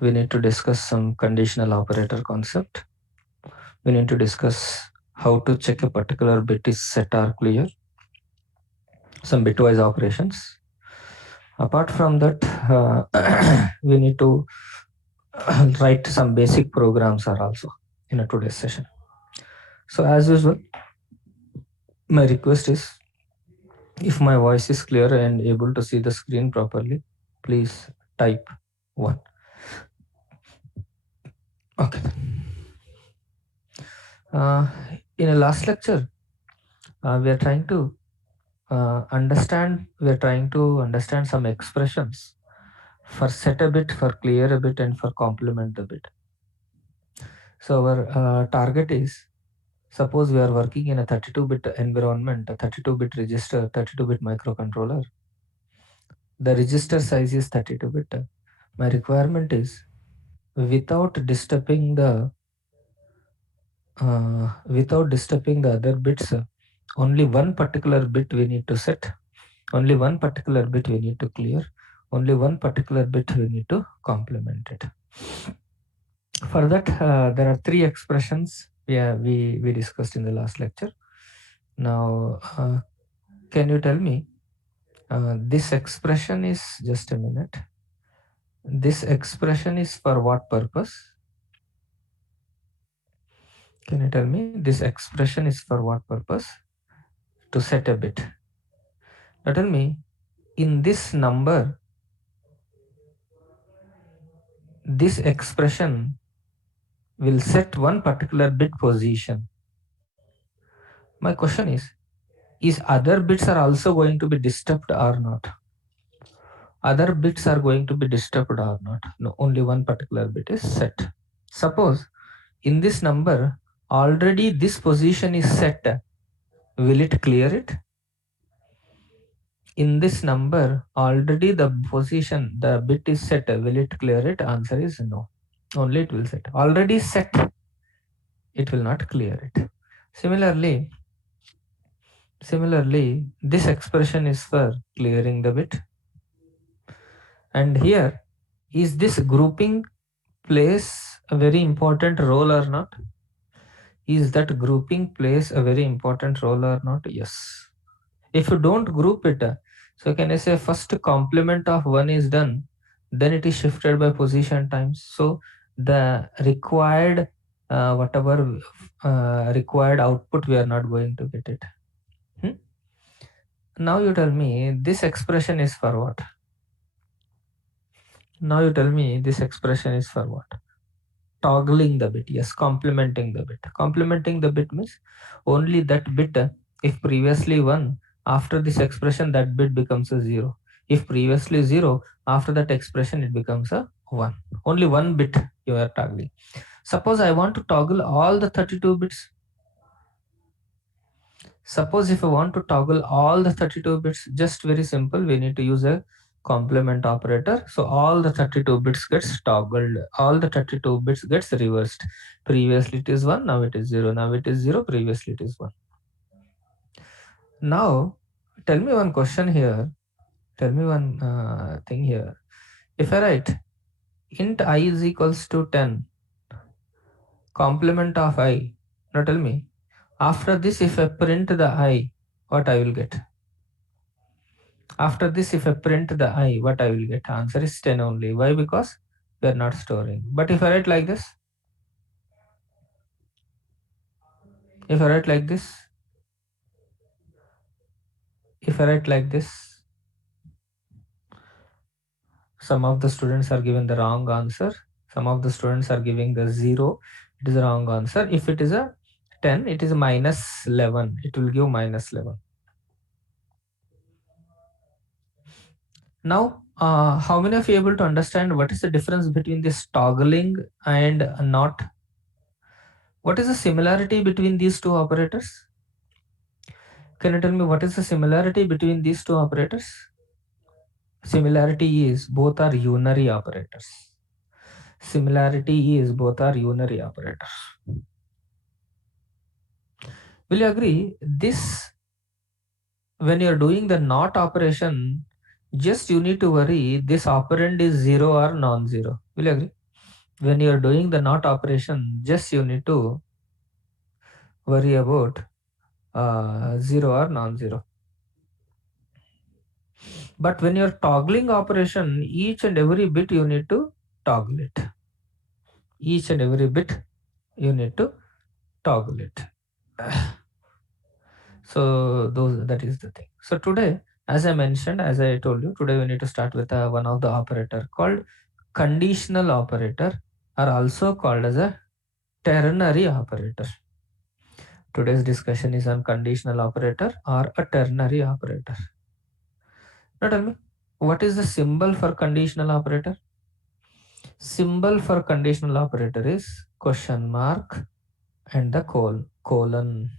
we need to discuss some conditional operator concept. We need to discuss how to check a particular bit is set or clear, some bitwise operations. Apart from that, we need to write some basic programs are also in a today's session. So as usual, my request is, if my voice is clear and able to see the screen properly, please type 1. Okay. Uh, in a last lecture, we are trying to understand some expressions for set a bit, for clear a bit, and for complement the bit. So our target is, suppose we are working in a 32-bit environment, a 32-bit register, 32-bit microcontroller. The register size is 32-bit. My requirement is, without disturbing the other bits, only one particular bit we need to set, only one particular bit we need to clear, only one particular bit we need to complement it. For that, there are 3 expressions we discussed in the last lecture. Now, can you tell me, this expression is, just a minute, this expression is for what purpose? Can you tell me, this expression is for what purpose? To set a bit. Now tell me, in this number, this expression will set one particular bit position. My question is other bits are also going to be disturbed or not? Other bits are going to be disturbed or not? No, only one particular bit is set. Suppose in this number, already this position is set. Will it clear it? In this number, already the position, the bit is set. Will it clear it? Answer is no. Only it will set. Already set, it will not clear it. Similarly, this expression is for clearing the bit. And here, is this grouping plays a very important role or not? Is that grouping plays a very important role or not? Yes. If you don't group it, so can I say first complement of 1 is done, then it is shifted by position times. So the required required output, we are not going to get it. Now you tell me, this expression is for what? Now you tell me, this expression is for what? Toggling the bit. Yes, complementing the bit. Complementing the bit means only that bit, if previously 1, after this expression that bit becomes a 0. If previously 0, after that expression it becomes a 1. Only one bit you are toggling. Suppose I want to toggle all the 32 bits. Suppose if I want to toggle all the 32 bits, just very simple, we need to use a complement operator. So all the 32 bits gets toggled, all the 32 bits gets reversed. Previously it is 1, now it is 0, now it is 0, previously it is 1. Now tell me one question here, tell me one thing here. If I write int I is equals to 10, complement of I, now tell me, after this if I print the I, what I will get? After this, if I print the I, what I will get? Answer is 10 only. Why? Because we are not storing. But if I write like this, if I write like this, if I write like this, some of the students are given the wrong answer. Some of the students are giving the 0. It is a wrong answer. If it is a 10, it is a minus 11. It will give minus 11. Now, how many of you are able to understand what is the difference between this toggling and not? What is the similarity between these two operators? Can you tell me what is the similarity between these two operators? Similarity is both are unary operators. Similarity is both are unary operators. Will you agree? This, when you're doing the not operation, just you need to worry this operand is 0 or non-zero. Will you agree? When you are doing the NOT operation, just you need to worry about 0 or non-zero. But when you're toggling operation, each and every bit you need to toggle it. Each and every bit you need to toggle it. So that is the thing. So today, as I mentioned, as I told you, today we need to start with one of the operator called conditional operator, or also called as a ternary operator. Today's discussion is on conditional operator or a ternary operator. Now tell me, what is the symbol for conditional operator? Symbol for conditional operator is question mark and the colon.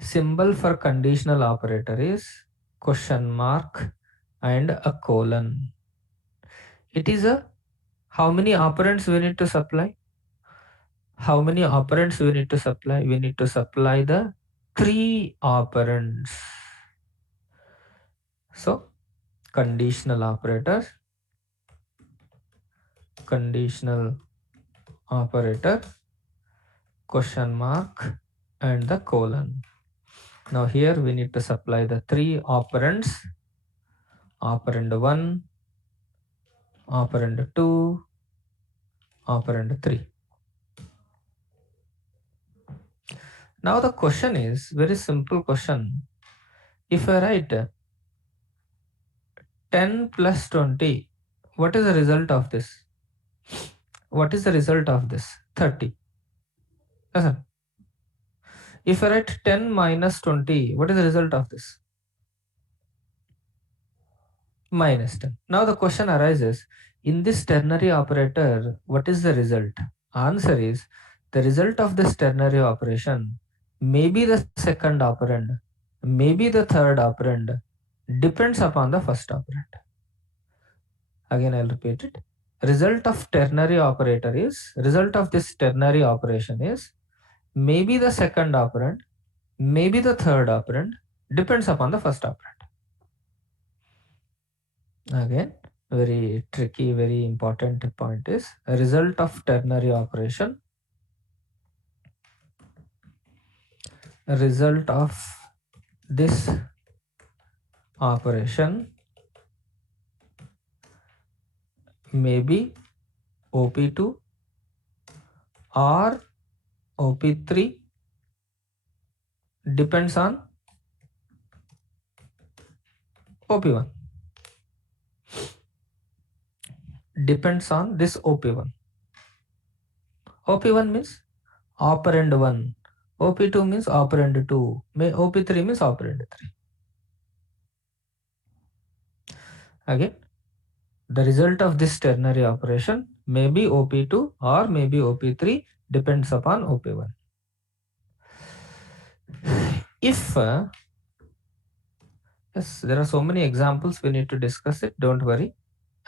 Symbol for conditional operator is question mark and a colon. It is a how many operands we need to supply? How many operands we need to supply? We need to supply the 3 operands. So conditional operator, question mark and the colon. Now here we need to supply the 3 operands, operand 1, operand 2, operand 3. Now the question is very simple question. If I write 10 plus 20, what is the result of this? What is the result of this? 30. Listen. If I write 10 minus 20, what is the result of this? Minus 10. Now the question arises, in this ternary operator, what is the result? Answer is, the result of this ternary operation may be the second operand, maybe the third operand, depends upon the first operand. Again, I'll repeat it. Result of this ternary operation is maybe the second operand, maybe the third operand, depends upon the first operand. Again, very tricky, very important point is a result of ternary operation. A result of this operation may be OP2 or OP3, depends on OP1. Depends on this OP1. OP1 means operand 1. OP2 means operand 2. OP3 means operand 3. Again, the result of this ternary operation may be OP2 or may be OP3, depends upon OP1. If yes, there are so many examples, we need to discuss it, don't worry.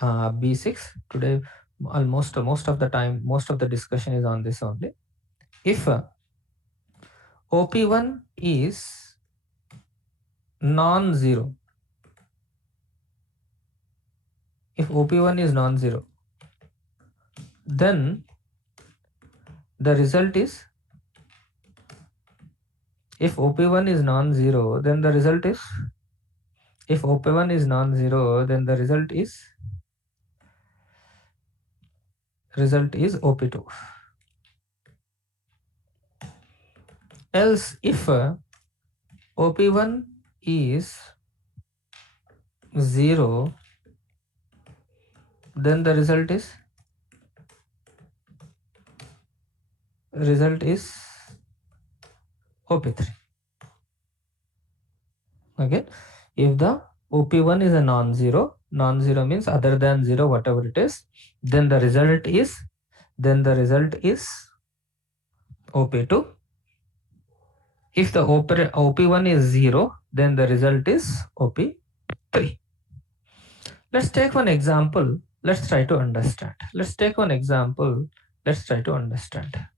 B6 today, almost most of the time, most of the discussion is on this only. If OP1 is non-zero, if OP1 is non-zero, then the result is, if OP1 is non-zero, then the result is, if OP1 is non-zero, then the result is OP2. Else, if OP1 is 0, then the result is OP3. Again, if the OP1 is a non-zero means other than 0, whatever it is, then the result is OP2. If the OP1 is 0, then the result is OP3. Let's take one example. Let's try to understand. Let's take one example. Let's try to understand.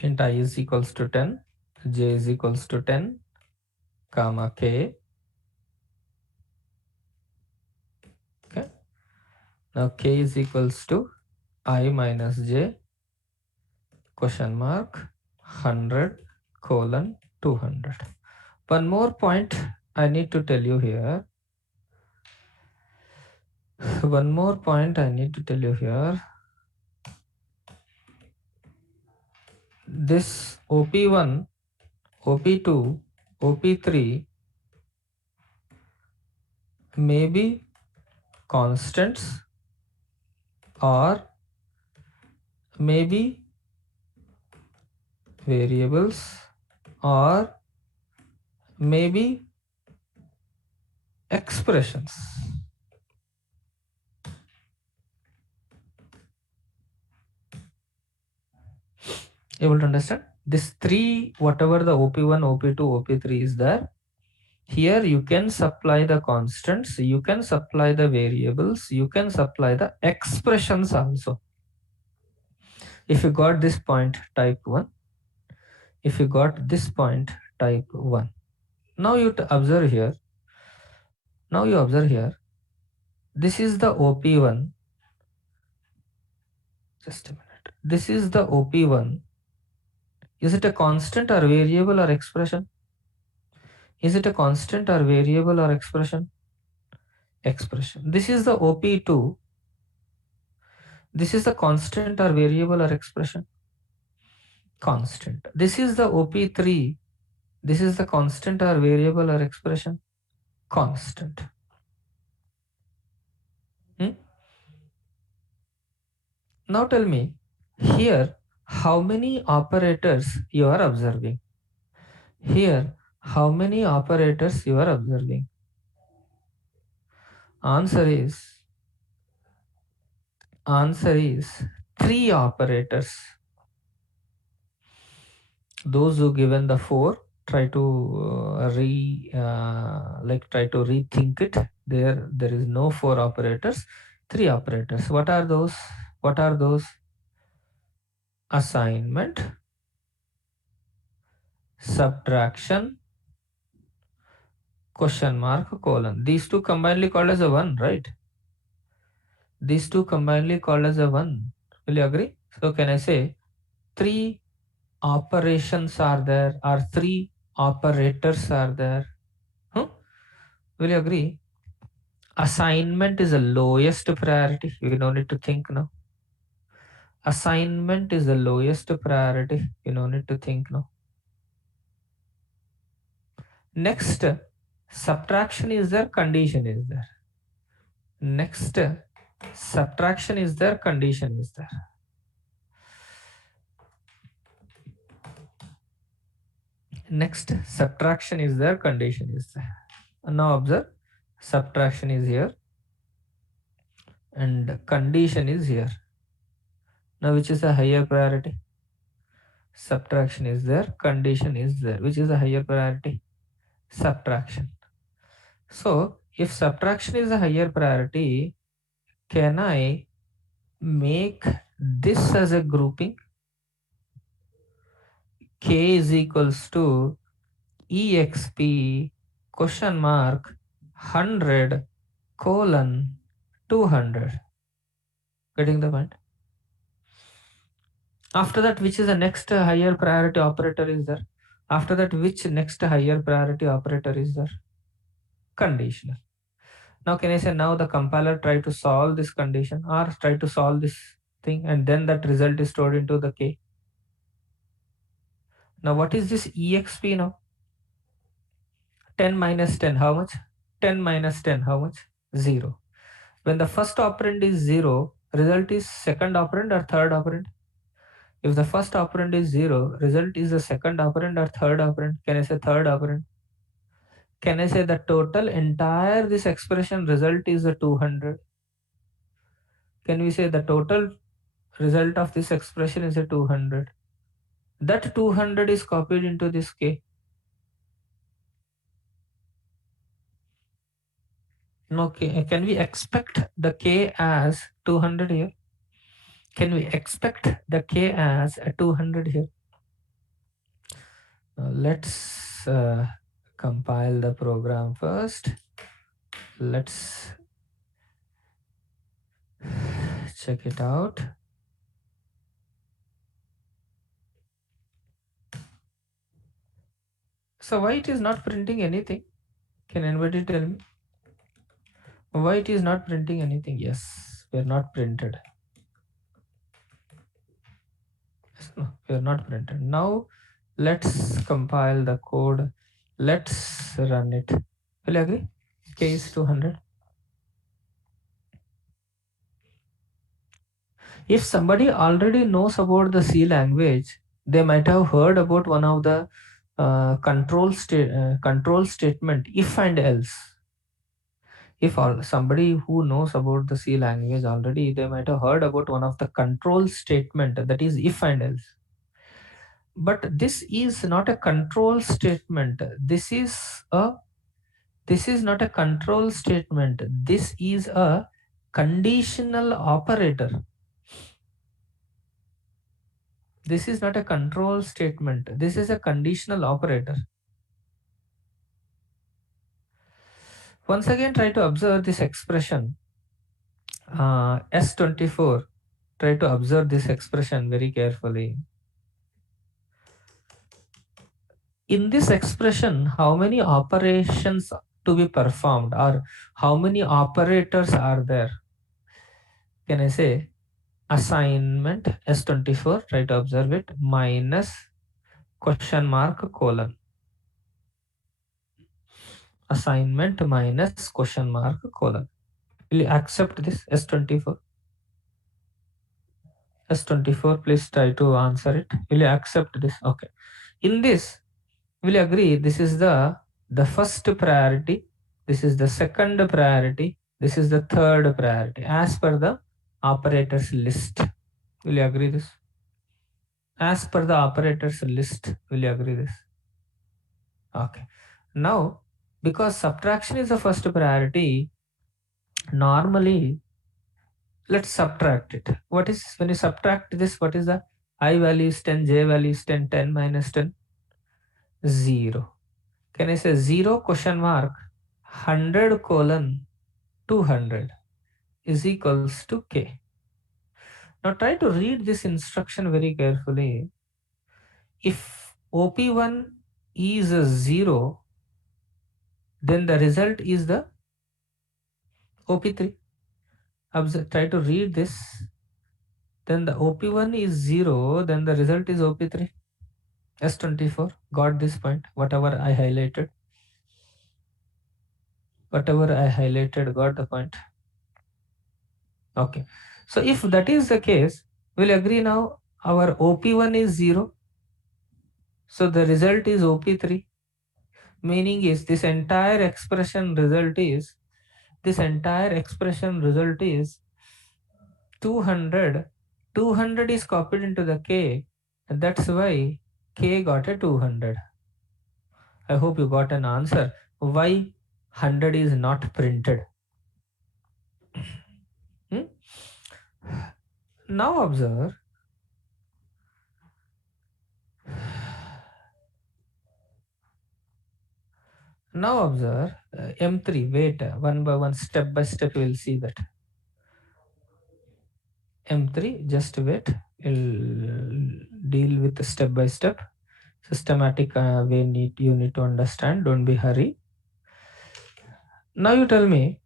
int I is equals to 10, j is equals to 10, comma k. Okay. Now k is equals to I minus j question mark 100 colon 200. One more point I need to tell you here. One more point I need to tell you here. This OP1, OP2, OP3 may be constants or maybe variables or maybe expressions. Able to understand? This three, whatever the OP1, OP2, OP3 is there, here you can supply the constants, you can supply the variables, you can supply the expressions also. If you got this point, type 1. If you got this point, type 1. Now you observe here. Now you observe here. This is the OP1. Just a minute. This is the OP1. Is it a constant or variable or expression? Is it a constant or variable or expression? Expression. This is the OP2. This is the constant or variable or expression? Constant. This is the OP3. This is the constant or variable or expression? Constant. Now tell me, here how many operators you are observing? Here how many operators you are observing? Answer is 3 operators. Those who given the 4, try to try to rethink it. There is no 4 operators, 3 operators. What are those? What are those? Assignment, subtraction, question mark, colon. These two combinedly called as a 1, right? These two combinedly called as a 1. Will you agree? So can I say 3 operations are there or 3 operators are there? Will you agree? Assignment is the lowest priority. You don't need to think now. Assignment is the lowest priority. You don't need to think now. Next, subtraction is there, condition is there. Next, subtraction is there, condition is there. Next, subtraction is there, condition is there. And now observe, subtraction is here and condition is here. Now which is a higher priority? Subtraction is there, condition is there. Which is a higher priority? Subtraction. So if subtraction is a higher priority, can I make this as a grouping? K is equals to EXP question mark 100 colon 200. Getting the point? After that, which is the next higher priority operator is there? After that, which next higher priority operator is there? Conditional. Now can I say now the compiler try to solve this condition or try to solve this thing and then that result is stored into the K. Now what is this EXP now? 10 minus 10, how much? 10 minus 10, how much? 0. When the first operand is 0, result is second operand or third operand? If the first operand is 0, result is the second operand or third operand? Can I say third operand? Can I say the total entire this expression result is a 200? Can we say the total result of this expression is a 200? That 200 is copied into this K. Okay, can we expect the K as 200 here? Can we expect the K as a 200 here? Let's compile the program first. Let's check it out. So why it is not printing anything? Can anybody tell me why it is not printing anything? Yes, we are not printed. Yes, no, we are not printed. Now let's compile the code. Let's run it. Will you agree? K is 200. If somebody already knows about the C language, they might have heard about one of the control statement if and else. If somebody who knows about the C language already, they might have heard about one of the control statement, that is if and else. But this is not a control statement. This is not a control statement. This is a conditional operator. This is not a control statement. This is a conditional operator. Once again, try to observe this expression. S24. Try to observe this expression very carefully. In this expression, how many operations to be performed, or how many operators are there? Can I say assignment S24? Try to observe it. Minus question mark colon. Assignment minus question mark colon. Will you accept this S24? S24, please try to answer it. Will you accept this? Okay. In this, will you agree this is the first priority, this is the second priority, this is the third priority as per the operators list? Will you agree this? As per the operators list, will you agree this? Okay. Now, because subtraction is the first priority, normally let's subtract it. What is when you subtract this? What is the I value is 10, j value is 10, 10 minus 10, 0. Can I say 0 question mark 100 colon 200 is equals to k? Now try to read this instruction very carefully. If OP1 is a 0, then the result is the OP3. Try to read this. Then the OP1 is 0, then the result is OP3. S24. Got this point? Whatever I highlighted. Got the point. Okay. So if that is the case, we'll agree now our OP1 is 0. So the result is OP3. Meaning is this entire expression result is 200. 200 is copied into the K. That's why K got a 200. I hope you got an answer. Why 100 is not printed? Hmm? Now observe. M3. Wait, one by one, step by step, we will see that. M3, just wait. We'll deal with step by step. Systematic way you need to understand. Don't be hurry. Now you tell me.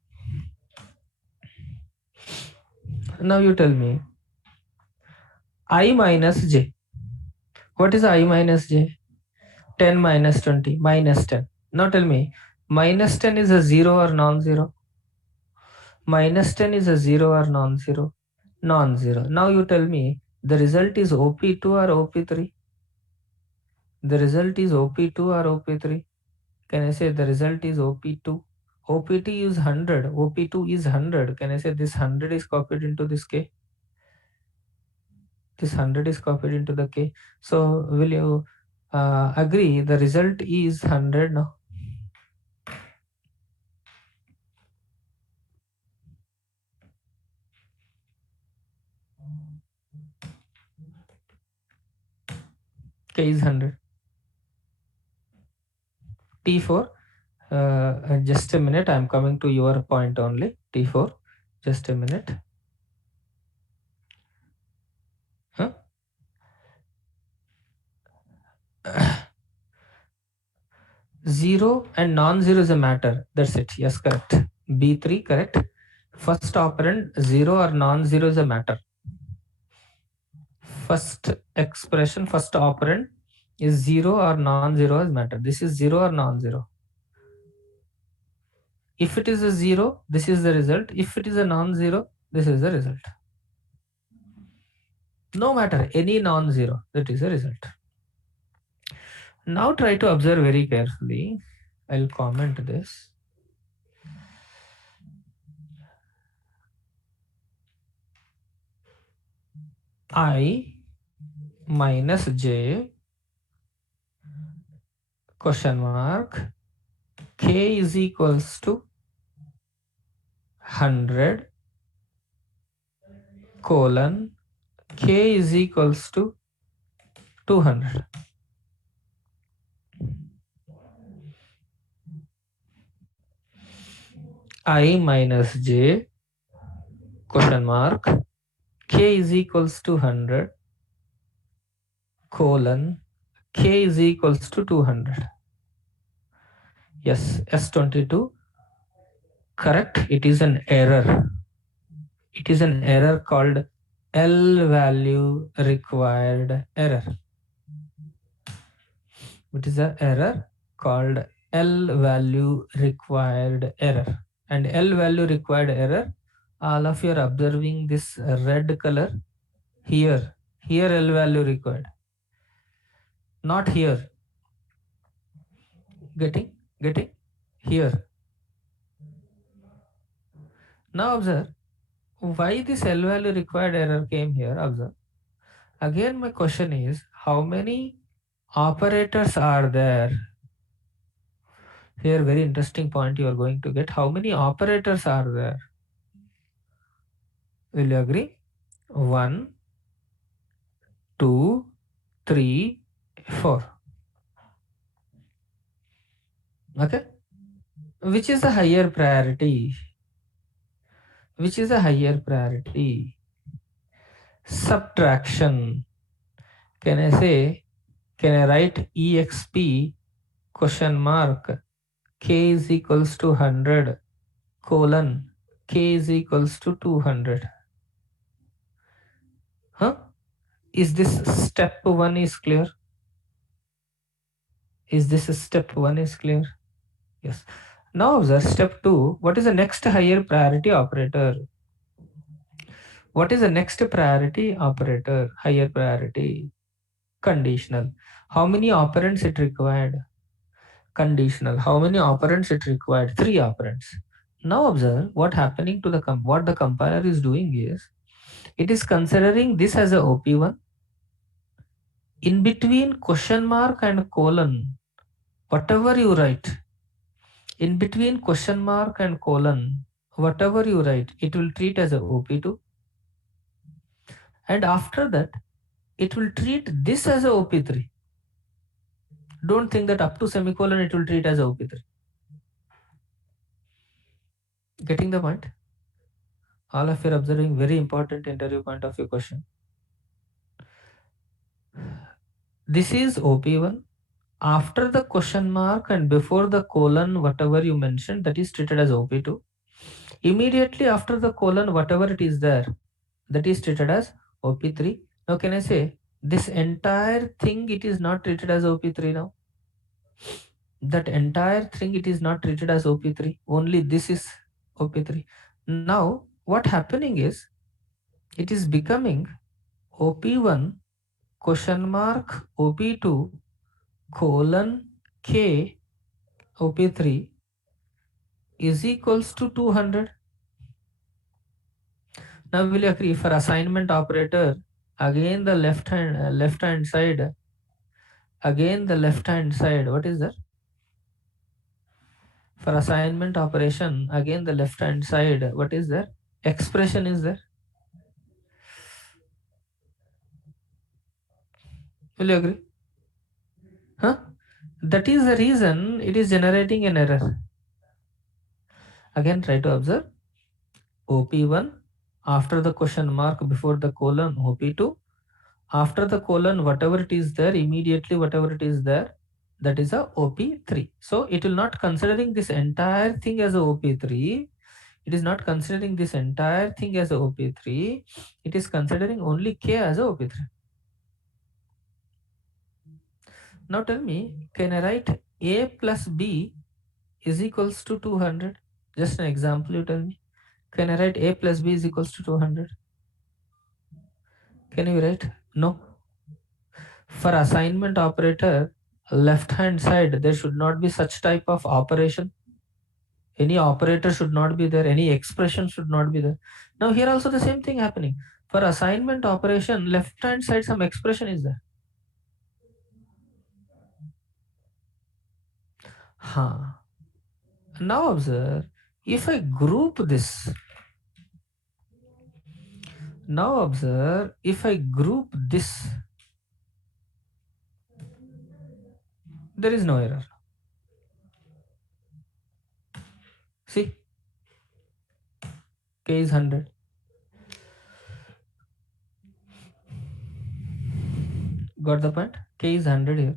I minus j. What is I minus j? 10 minus 20 minus 10. Now tell me, minus 10 is a 0 or non-zero? Minus 10 is a 0 or non-zero? Non-zero. Now you tell me, the result is OP2 or OP3? The result is OP2 or OP3? Can I say the result is OP2? OPT is 100. OP2 is 100. Can I say this 100 is copied into this K? This 100 is copied into the K. So will you agree the result is 100 now? K is 100. T4. Just a minute. I'm coming to your point only. T4. Just a minute. Huh? 0 and non-zero is a matter. That's it. Yes, correct. B3, correct. First operand, 0 or non-zero is a matter. First expression, first operand is 0 or non-zero is matter. This is 0 or non-zero. If it is a 0, this is the result. If it is a non-zero, this is the result. No matter, any non-zero, that is the result. Now try to observe very carefully. I'll comment this. I minus j question mark k is equals to 100 colon k is equals to 200. I minus j question mark k is equals to 100 colon k is equals to 200. Yes, S22, correct. It is an error. It is an error called L value required error. It is an error called L value required error. And L value required error, all of you are observing this red color here. Here L value required. Not here. Getting? Here. Now observe why this L value required error came here. Observe. Again, my question is, how many operators are there? Here, very interesting point you are going to get. How many operators are there? Will you agree? 1, 2, 3, 4. Okay? Which is the higher priority? Which is the higher priority? Subtraction. Can I write exp question mark k is equals to 100 colon k is equals to 200? Huh? Is this step 1 is clear? Is this step 1 is clear? Yes. Now observe step 2. What is the next higher priority operator? What is the next priority operator? Higher priority. Conditional. How many operands it required? Conditional. How many operands it required? 3 operands. Now observe what happening to what the compiler is doing is, it is considering this as a OP1. In between question mark and colon, whatever you write, in between question mark and colon, whatever you write, it will treat as a OP2. And after that, it will treat this as a OP3. Don't think that up to semicolon it will treat as a OP3. Getting the point? All of you are observing very important interview point of your question. This is OP1. After the question mark and before the colon, whatever you mentioned, that is treated as OP2. Immediately after the colon, whatever it is there, that is treated as OP3. Now can I say this entire thing, it is not treated as OP3 now? That entire thing, it is not treated as OP3. Only this is OP3. Now what happening is, it is becoming OP1 question mark OP2 colon K OP3 is equals to 200. Now will you agree, for assignment operator, again the left hand side, again the left hand side, what is that? For assignment operation, again the left hand side, what is there? Expression is there. Will you agree? Huh? That is the reason it is generating an error. Again, try to observe OP1 after the question mark before the colon OP2. After the colon, whatever it is there, immediately whatever it is there, that is a OP3. So it will not considering this entire thing as a OP3. It is not considering this entire thing as a OP3. It is considering only K as a OP3. Now tell me, can I write A plus B is equals to 200? Just an example, you tell me. Can I write A plus B is equals to 200? Can you write? No. For assignment operator, left hand side, there should not be such type of operation. Any operator should not be there. Any expression should not be there. Now here also the same thing happening. For assignment operation, left hand side some expression is there. Huh. Now observe, if I group this, now observe, if I group this, there is no error. See, K is 100. Got the point? K is 100 here.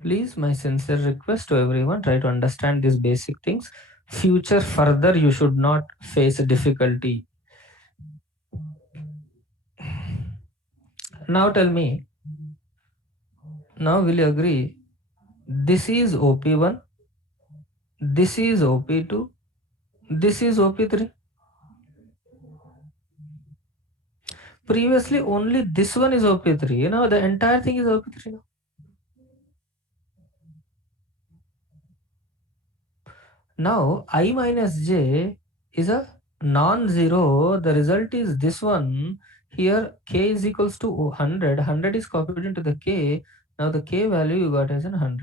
Please, my sincere request to everyone, try to understand these basic things. Future further, you should not face difficulty. Now tell me, now will you agree? This is OP1, this is OP2, this is OP3. Previously, only this one is OP3. You know, the entire thing is OP3 now. Now, I minus j is a non-zero. The result is this one. Here, k is equals to 100. 100 is copied into the k. Now, the k value you got as 100.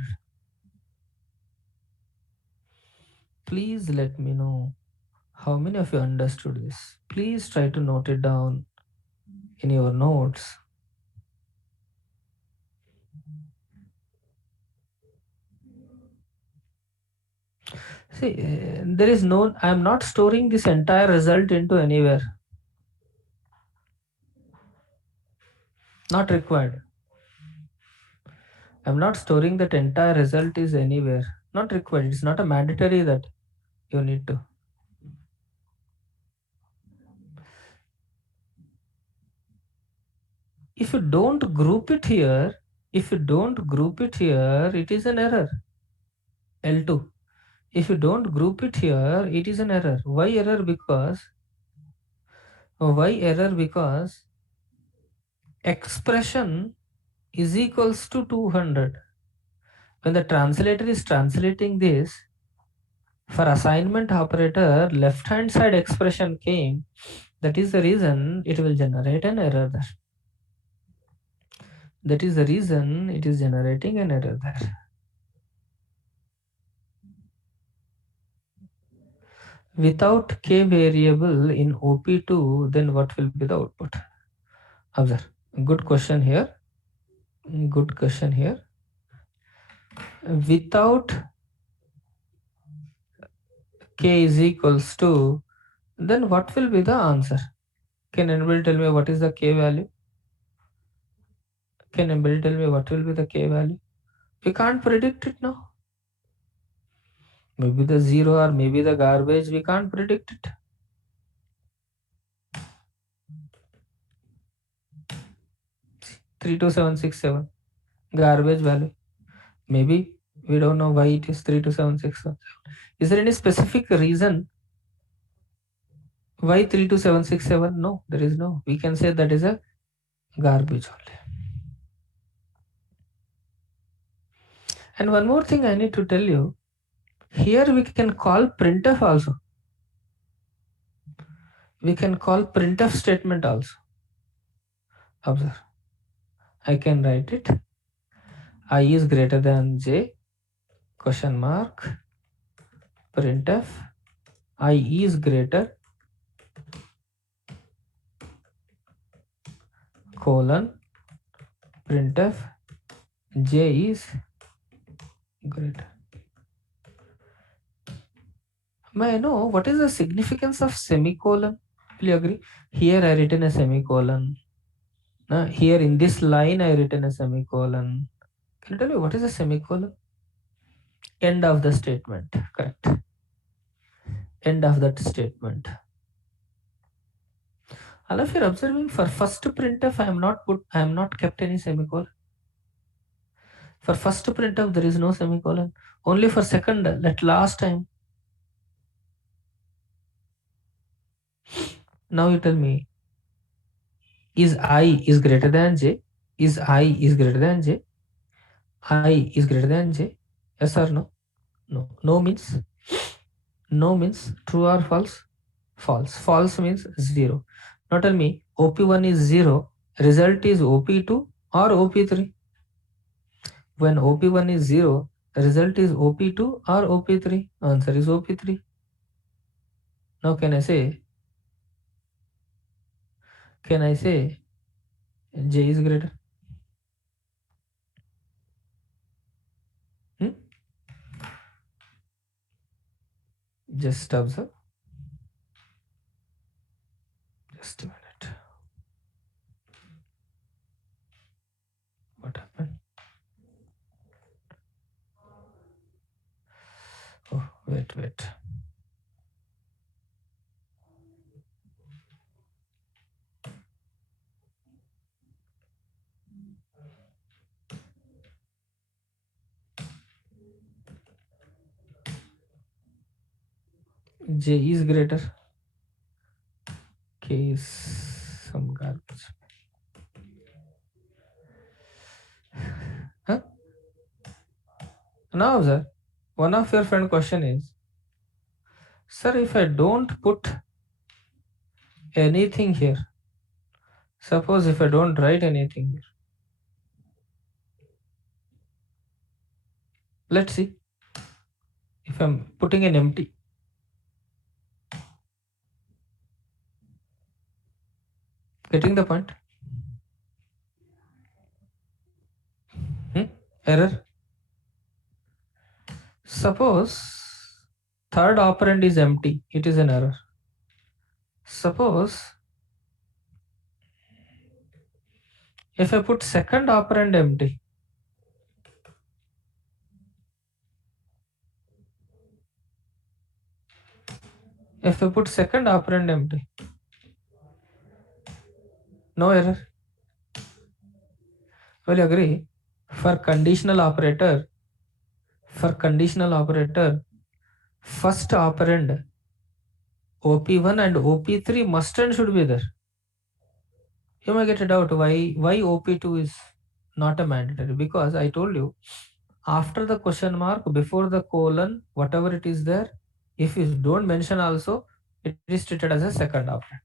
Please let me know how many of you understood this. Please try to note it down in your notes. See, there is no, I am not storing this entire result into anywhere. Not required. I'm not storing that entire result is anywhere. Not required. It's not a mandatory that you need to. If you don't group it here, if you don't group it here, it is an error. L2. If you don't group it here, it is an error. Why error? Because expression is equals to 200. When the translator is translating this, for assignment operator, left hand side expression came. That is the reason it will generate an error there. That is the reason it is generating an error there. Without k variable in OP2, then what will be the output? Observe. Good question here. Good question here. Without k is equals to, then what will be the answer? Can anybody tell me what is the k value? Can anybody tell me what will be the k value? We can't predict it now. Maybe the zero or maybe the garbage, we can't predict it. 32767 garbage value. Maybe we don't know why it is 32767. Is there any specific reason why 32767? No, there is no. We can say that is a garbage only. And one more thing I need to tell you. Here we can call printf also. We can call printf statement also. Observe. I can write it. I is greater than j, question mark, printf, I is greater, colon, printf, j is Great. May I know what is the significance of semicolon? Will you agree? Here I written a semicolon. Here in this line I written a semicolon. Can you tell me what is a semicolon? End of the statement. Correct. End of that statement. All of you are observing for first printf I am not kept any semicolon. For first printf there is no semicolon. Only for second, that last time. Now you tell me, is I is greater than j? Is I is greater than j? I is greater than j? Yes or no? No. No means true or false? False. False means 0. Now tell me, OP1 is 0. Result is OP2 or OP3? When OP1 is 0, result is OP2 or OP3? Answer is OP3. Now can I say J is greater? Hmm? Just observe. Just a minute. What happened? Oh, wait. J is greater. K is some garbage. Huh? Now, sir, one of your friend question is, sir, if I don't put anything here, suppose if I don't write anything here, let's see, if I'm putting an empty, getting the point? Error. Suppose third operand is empty, it is an error. Suppose if I put second operand empty, if I put second operand empty, no error. Will you agree? For conditional operator, first operand OP1 and OP3 must and should be there. You may get a doubt why OP2 is not a mandatory, because I told you after the question mark, before the colon, whatever it is there, if you don't mention also, it is treated as a second operand.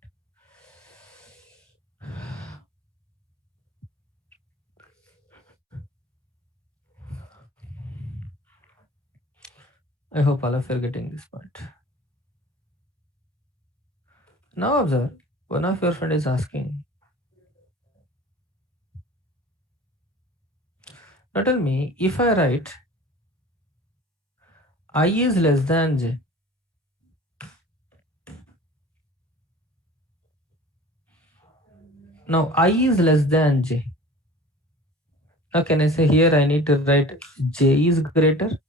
I hope all of you are getting this point. Now observe, one of your friend is asking, now tell me, if I write I is less than j, now I is less than j. Now can I say here I need to write j is greater?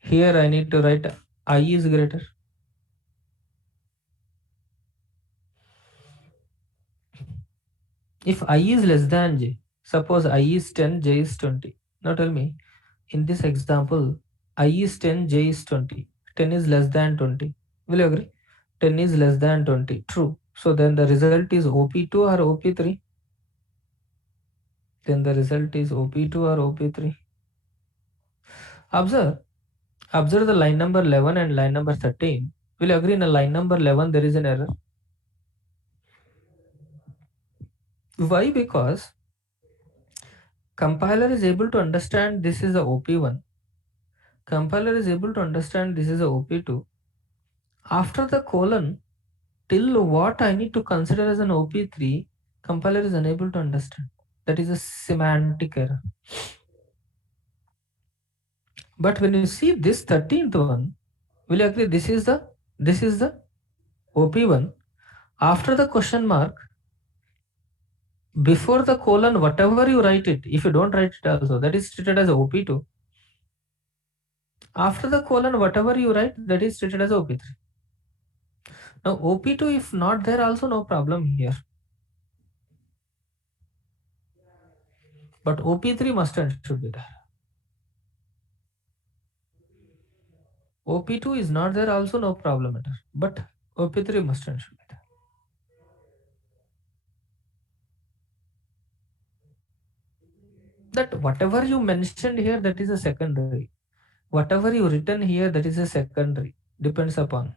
Here I need to write I is greater. If I is less than j, suppose I is 10, j is 20. Now tell me, in this example, I is 10, j is 20. 10 is less than 20. Will you agree? 10 is less than 20. True. So then the result is OP2 or OP3? Then the result is OP2 or OP3. Observe. Observe the line number 11 and line number 13. Will you agree, in a line number 11 there is an error? Why? Because compiler is able to understand this is a OP1. Compiler is able to understand this is a OP2. After the colon, till what I need to consider as an OP3, compiler is unable to understand. That is a semantic error. But when you see this 13th one, will you agree this is the OP1? After the question mark, before the colon, whatever you write it, if you don't write it also, that is treated as OP2. After the colon, whatever you write, that is treated as OP3. Now OP2, if not there, also no problem here. But OP3 must and should be there. OP2 is not there, also no problem at all. But OP3 must and should be there. That whatever you mentioned here, that is a secondary. Whatever you written here, that is a secondary. Depends upon.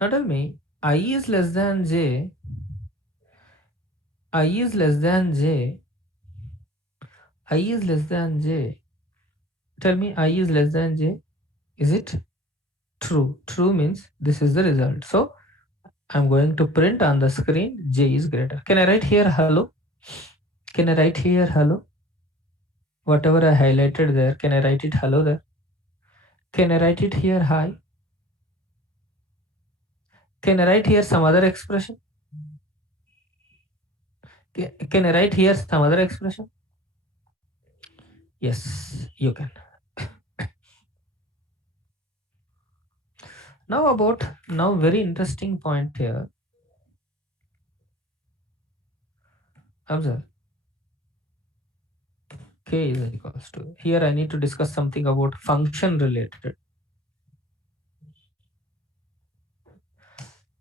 Now tell me, I is less than j. I is less than j. I is less than j. Tell me, I is less than j. Is it true? True means this is the result. So I'm going to print on the screen j is greater. Can I write here hello? Can I write here hello? Whatever I highlighted there, can I write it hello there? Can I write it here hi? Can I write here some other expression? Can I write here some other expression? Yes, you can. Now very interesting point here. Observe. K is equals to. Here I need to discuss something about function related.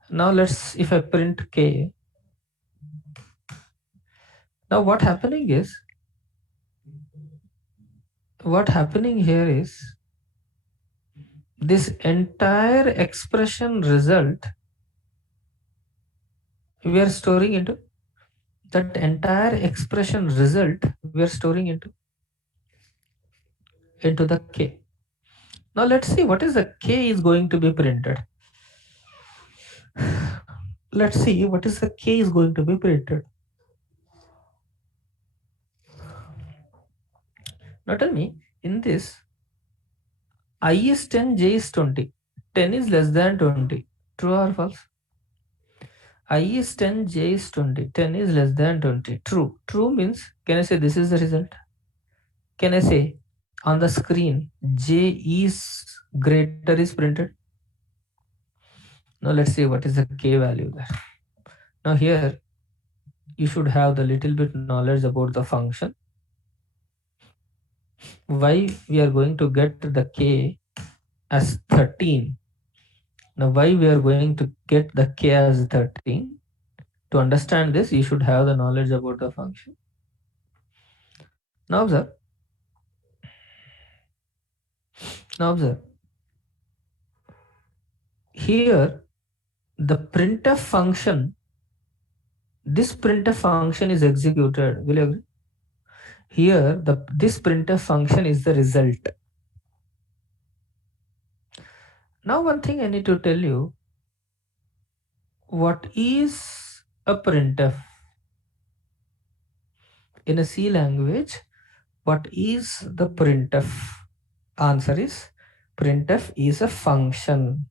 Now let's, if I print K, now what happening here is this entire expression result we are storing into that entire expression result we are storing into the K. Now let's see what is the K is going to be printed. Let's see what is the K is going to be printed. Now tell me, in this, I is 10, J is 20. 10 is less than 20. True or false? I is 10, J is 20. 10 is less than 20. True. True means, can I say this is the result? Can I say on the screen, J is greater is printed? Now let's see what is the K value there. Now here, you should have the little bit knowledge about the function. Why we are going to get the K as 13. Now why we are going to get the K as 13? To understand this, you should have the knowledge about the function. Now observe. Here, the printf function, this printf function is executed. Will you agree? Here, this printf function is the result. Now, one thing I need to tell you, what is a printf? In a C language, what is the printf? Answer is, printf is a function.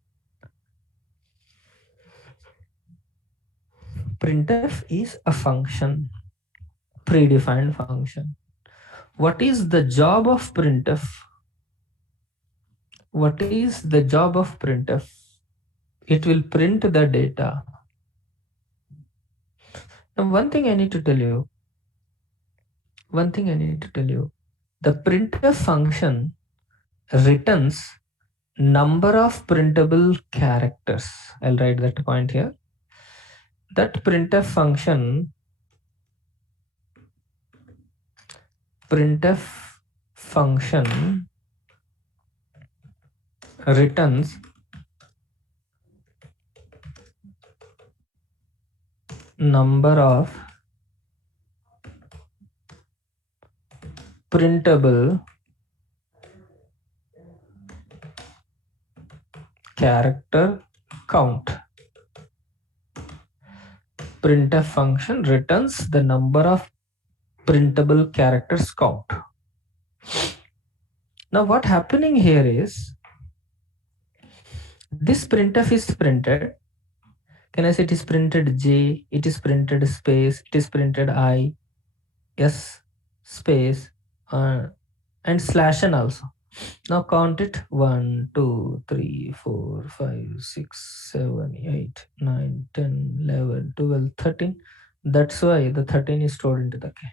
Printf is a function, predefined function. What is the job of printf? What is the job of printf? It will print the data. Now, one thing I need to tell you, the printf function returns number of printable characters. I'll write that point here. That printf function returns number of printable character count. printf function returns the number of printable characters count. Now what happening here is this printf is printed. Can I say it is printed J, it is printed space, it is printed I, S space, and slash n also. Now count it 1, 2, 3, 4, 5, 6, 7, 8, 9, 10, 11, 12, 13. That's why the 13 is stored into the K.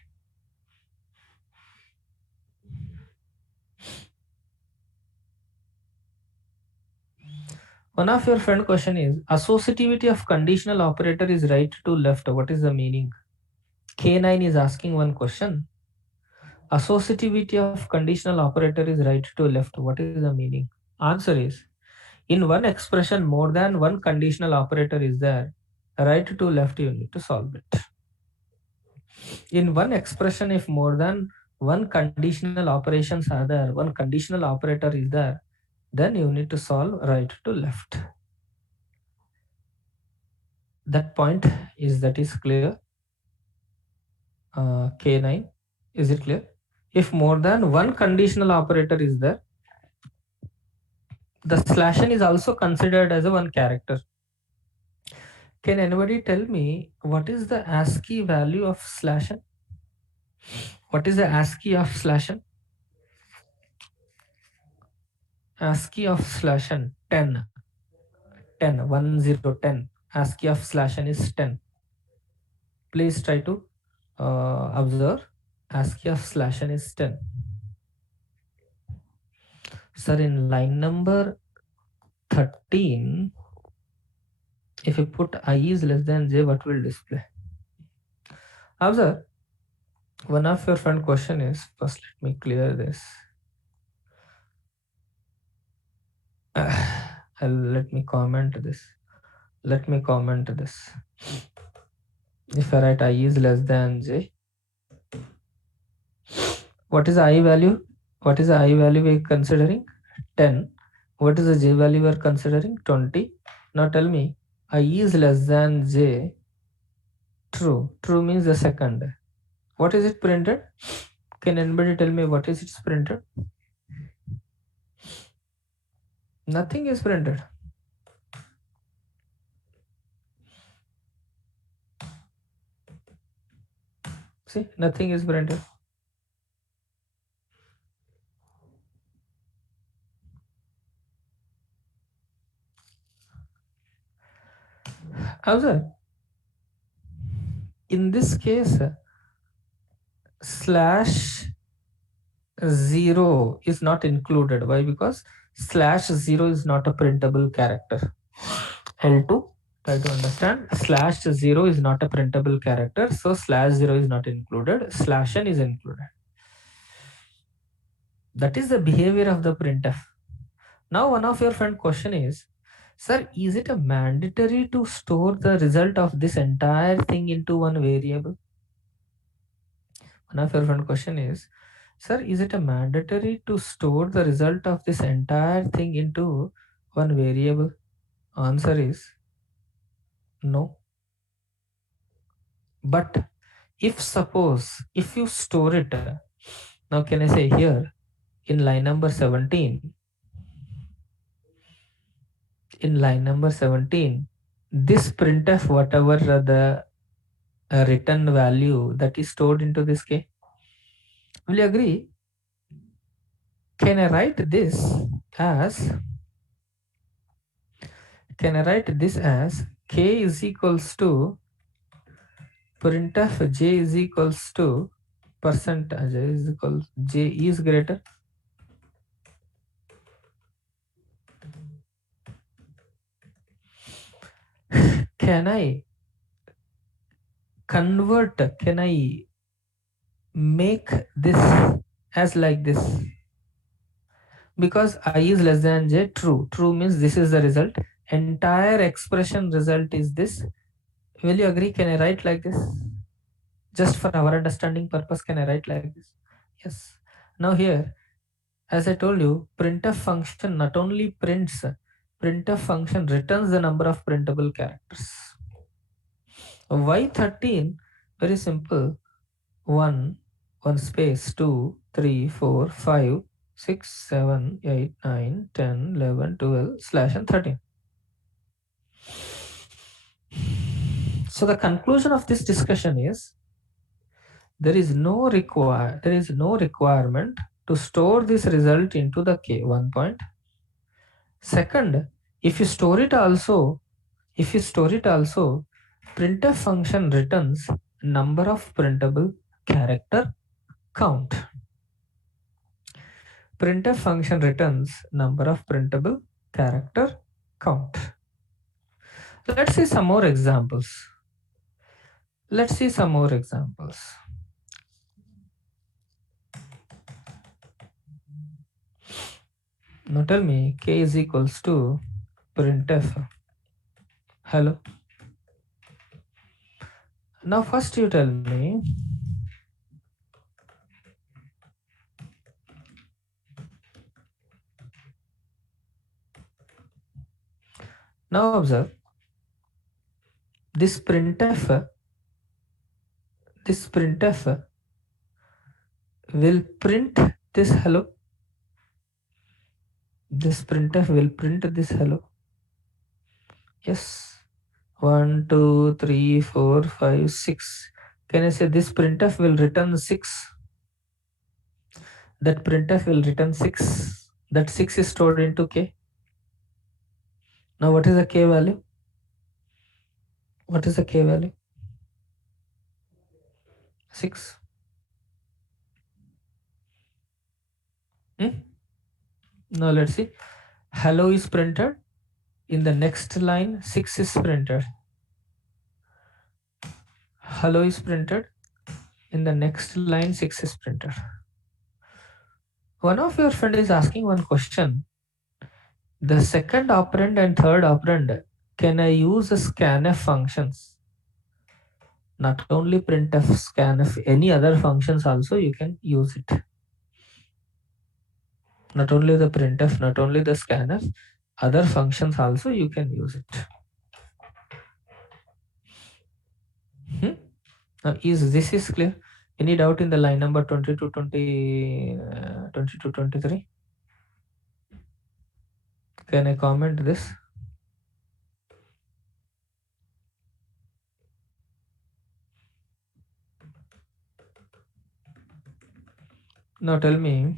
One of your friend question is associativity of conditional operator is right to left. What is the meaning? K9 is asking one question. Associativity of conditional operator is right to left. What is the meaning? Answer is in one expression more than one conditional operator is there. Right to left you need to solve it. In one expression if more than one conditional operations are there, one conditional operator is there, then you need to solve right to left. That point is clear. K9, is it clear? If more than one conditional operator is there, the slash n is also considered as a one character. Can anybody tell me what is the ASCII value of slash n? What is the ASCII of slash n? ASCII of slash n 10, 10, 1, 0, 10. ASCII of slash n is 10. Please try to observe. ASCII of slash n is 10. Sir, in line number 13, if you put I is less than J, what will display? Observe. One of your friend question is, first let me clear this. Let me comment this. Let me comment this. If I write I is less than J, what is the I value? What is the I value we are considering? 10. What is the J value we are considering? 20. Now tell me, I is less than J, true. True means the second. What is it printed? Can anybody tell me what is it printed? Nothing is printed. See, nothing is printed. Observe. In this case, slash 0 is not included. Why? Because slash 0 is not a printable character. L2, try to understand. Slash 0 is not a printable character, so slash 0 is not included. Slash n is included. That is the behavior of the printf. Now one of your friend question is, sir, is it a mandatory to store the result of this entire thing into one variable? One of your friend question is, sir, is it a mandatory to store the result of this entire thing into one variable? Answer is no. But if suppose, if you store it, now can I say here in line number 17, in line number 17, this printf, whatever the return value that is stored into this K, will you agree? Can I write this as, can I write this as K is equals to printf J is equals to percentage is equal J is greater. Can I convert, can I make this as like this? Because I is less than J, true. True means this is the result. Entire expression result is this. Will you agree? Can I write like this? Just for our understanding purpose, can I write like this? Yes. Now here, as I told you, printf function not only prints, printf function returns the number of printable characters. Why 13? Very simple. 1, 1 space, 2, 3, 4, 5, 6, 7, 8, 9, 10, 11, 12, slash and 13. So the conclusion of this discussion is there is no requirement to store this result into the K. 1 point. Second, if you store it also, printf function returns number of printable character count. Printf function returns number of printable character count. Let's see some more examples. Now tell me k is equals to printf hello. Now first you tell me now observe this printf will print this hello. This printf will print this hello. Yes. 1, 2, 3, 4, 5, 6. Can I say this printf will return 6? That printf will return 6. That 6 is stored into k. Now what is the k value? What is the k value? 6. Now let's see. Hello is printed. In the next line, 6 is printed. Hello is printed. In the next line, 6 is printed. One of your friend is asking one question. The second operand and third operand, can I use the scanf functions? Not only printf, scanf, any other functions also you can use it. Not only the printf, not only the scanf, other functions also you can use it. Now this is clear? Any doubt in the line number 22, 23? Can I comment this? Now tell me.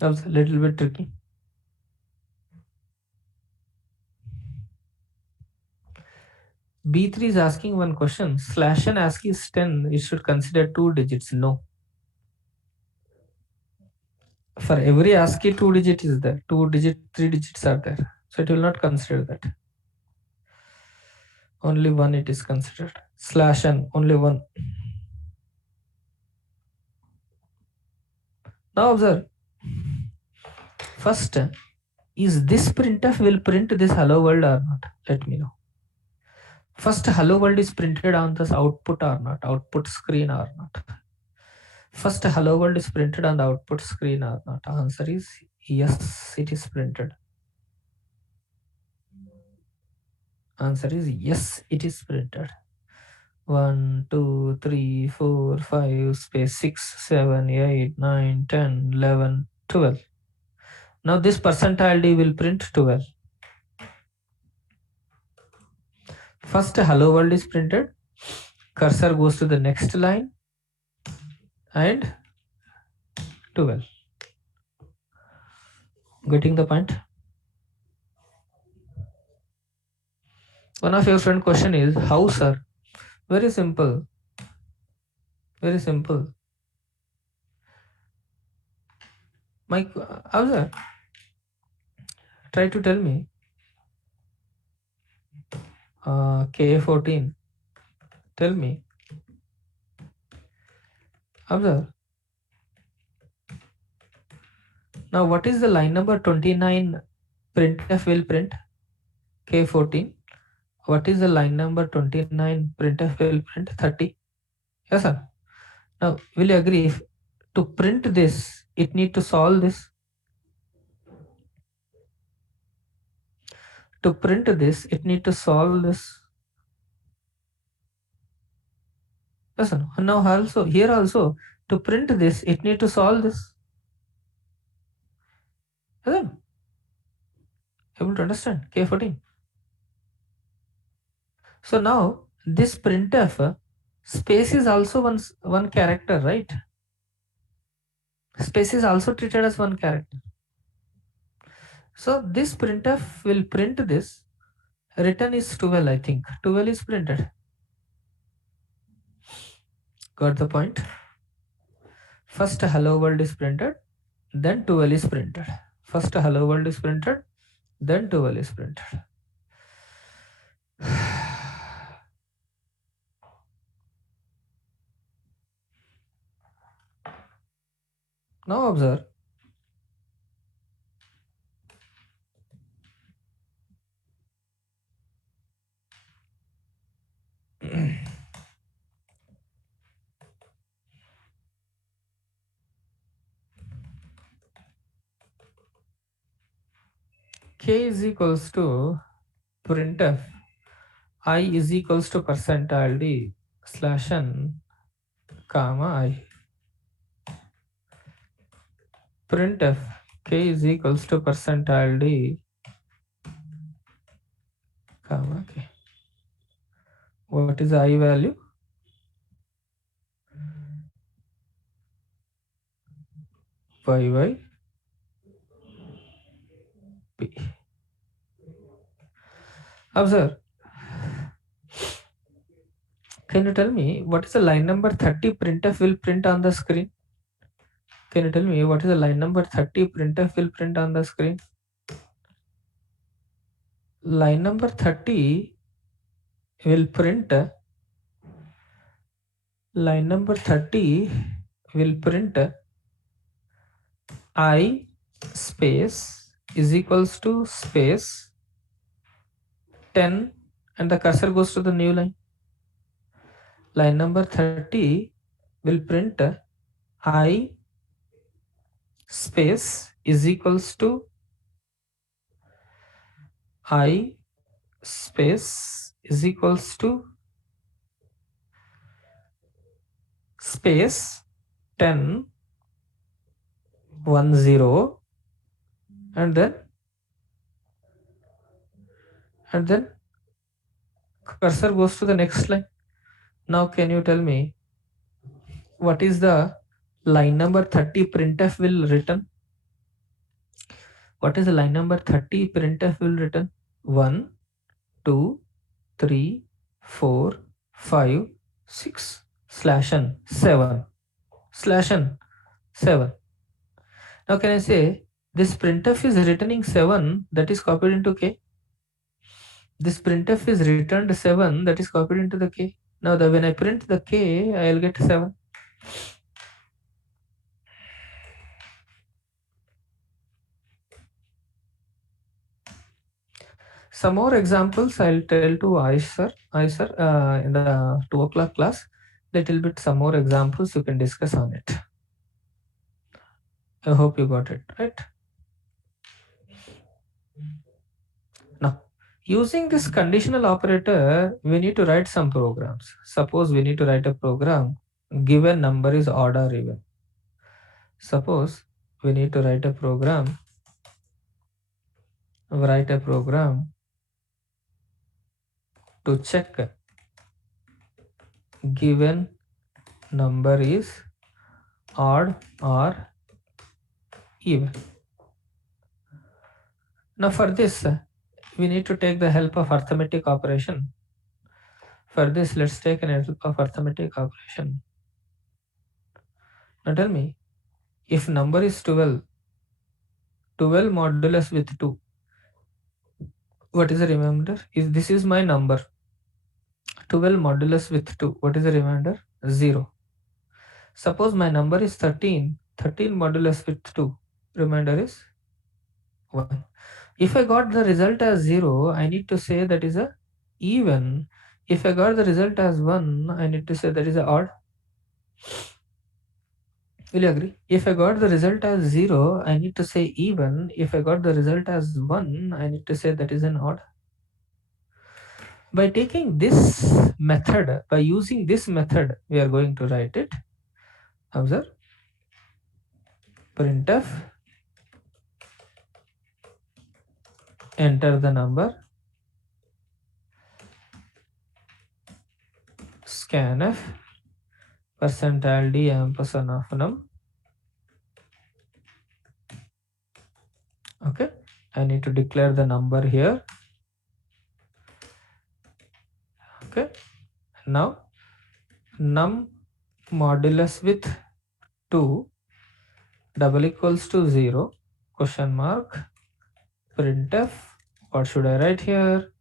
That was a little bit tricky. B3 is asking one question. Slash and ASCII is 10. You should consider 2 digits. No. For every ASCII, 2 digit is there. 2 digit, 3 digits are there. So it will not consider that. Only one it is considered. Slash n, only one. Now observe. First, is this printf will print this hello world or not? Let me know. First, hello world is printed on this output or not? Output screen or not? First, hello world is printed on the output screen or not? Answer is yes, it is printed. Answer is yes, it is printed. 1, 2, 3, 4, 5, space 6, 7, 8, 9, 10, 11, 12. Now this percentile D will print 12. First hello world is printed. Cursor goes to the next line and 12. Getting the point? One of your friend question is, how sir? Very simple. Very simple. Mike, sir? Try to tell me. K14. Tell me. Observe. Now what is the line number 29 printf will print? K14. What is the line number 29 printf will print? 30. Yes sir. Now, will you agree if to print this, it need to solve this? To print this, it need to solve this. Listen, now also, here also, to print this, it need to solve this. Isn't able to understand? K14. So now, this printf, space is also one character, right? Space is also treated as one character. So this printf will print this. Return is 12, I think. 12 is printed. Got the point? First hello world is printed, then 12 is printed. First hello world is printed, then 12 is printed. Now observe. K is equals to printf I is equals to percentile d slash n comma I. Printf k is equals to percentile d comma k. What is the I value? Y p. Observe. Can you tell me what is the line number 30 printf will print on the screen? Can you tell me what is the line number 30 printf will print on the screen? Line number 30 will print line number 30 will print I space is equals to space 10 and the cursor goes to the new line. Line number 30 will print I space is equals to I space is equals to space 10 1 0 and then cursor goes to the next line. Now can you tell me what is the line number 30 printf will return? What is the line number 30 printf will return? 1 2 3 4 5 6 slash n 7 slash n 7. Now can I say this printf is returning 7 that is copied into k? This printf is returned 7 that is copied into the k. Now when I print the k, I will get 7. Some more examples I'll tell to Aisha in the 2 o'clock class. Little bit some more examples you can discuss on it. I hope you got it, right? Now, using this conditional operator, we need to write some programs. Suppose we need to write a program, given number is odd or even. Suppose we need to write a program to check given number is odd or even. Now for this, we need to take the help of arithmetic operation. For this, let's take an help of arithmetic operation. Now tell me, if number is 12, 12 modulus with 2, what is the remainder? This is my number. 12 modulus with 2, what is the remainder? 0. Suppose my number is 13, 13 modulus with 2, remainder is 1. If I got the result as 0, I need to say that is a even. If I got the result as 1, I need to say that is a odd. Will you agree? If I got the result as 0, I need to say even. If I got the result as 1, I need to say that is an odd. By taking this method, by using this method, we are going to write it. Observe. Printf, enter the number, scanf, percentile d ampersand of num. Okay, I need to declare the number here. Okay, now num modulus with 2 double equals to 0 question mark printf. What should I write here?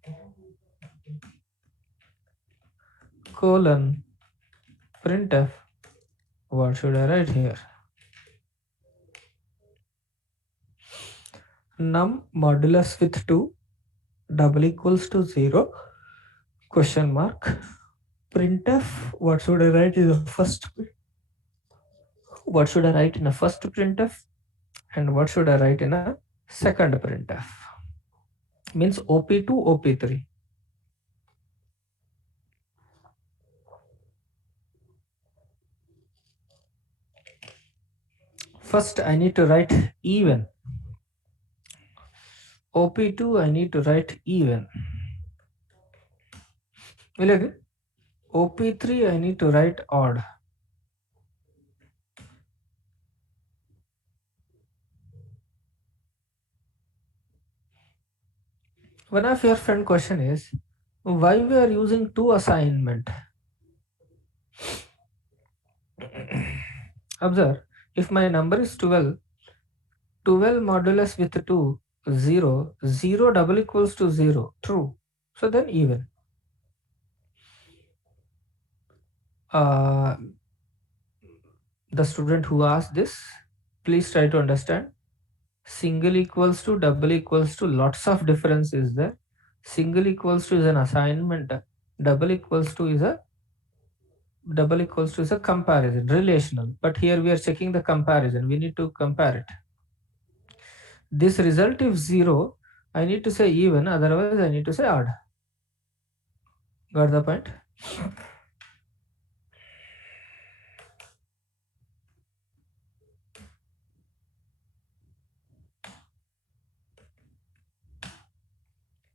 Colon printf. What should I write here? Num modulus with 2 double equals to 0 question mark printf. What should I write in the first? What should I write in the first printf? And what should I write in a second printf? Means op2, op3. First, I need to write even. op2, I need to write even. Will you agree? op3, I need to write odd. One of your friend question is, why we are using two assignment? Observe, if my number is 12, 12 modulus with 2, 0, 0 double equals to 0, true. So then even. The student who asked this, please try to understand. Single equals to double equals to, lots of difference is there. Single equals to is an assignment. Double equals to is a comparison, relational. But here we are checking the comparison. We need to compare it. This result if 0, I need to say even, otherwise I need to say odd. Got the point?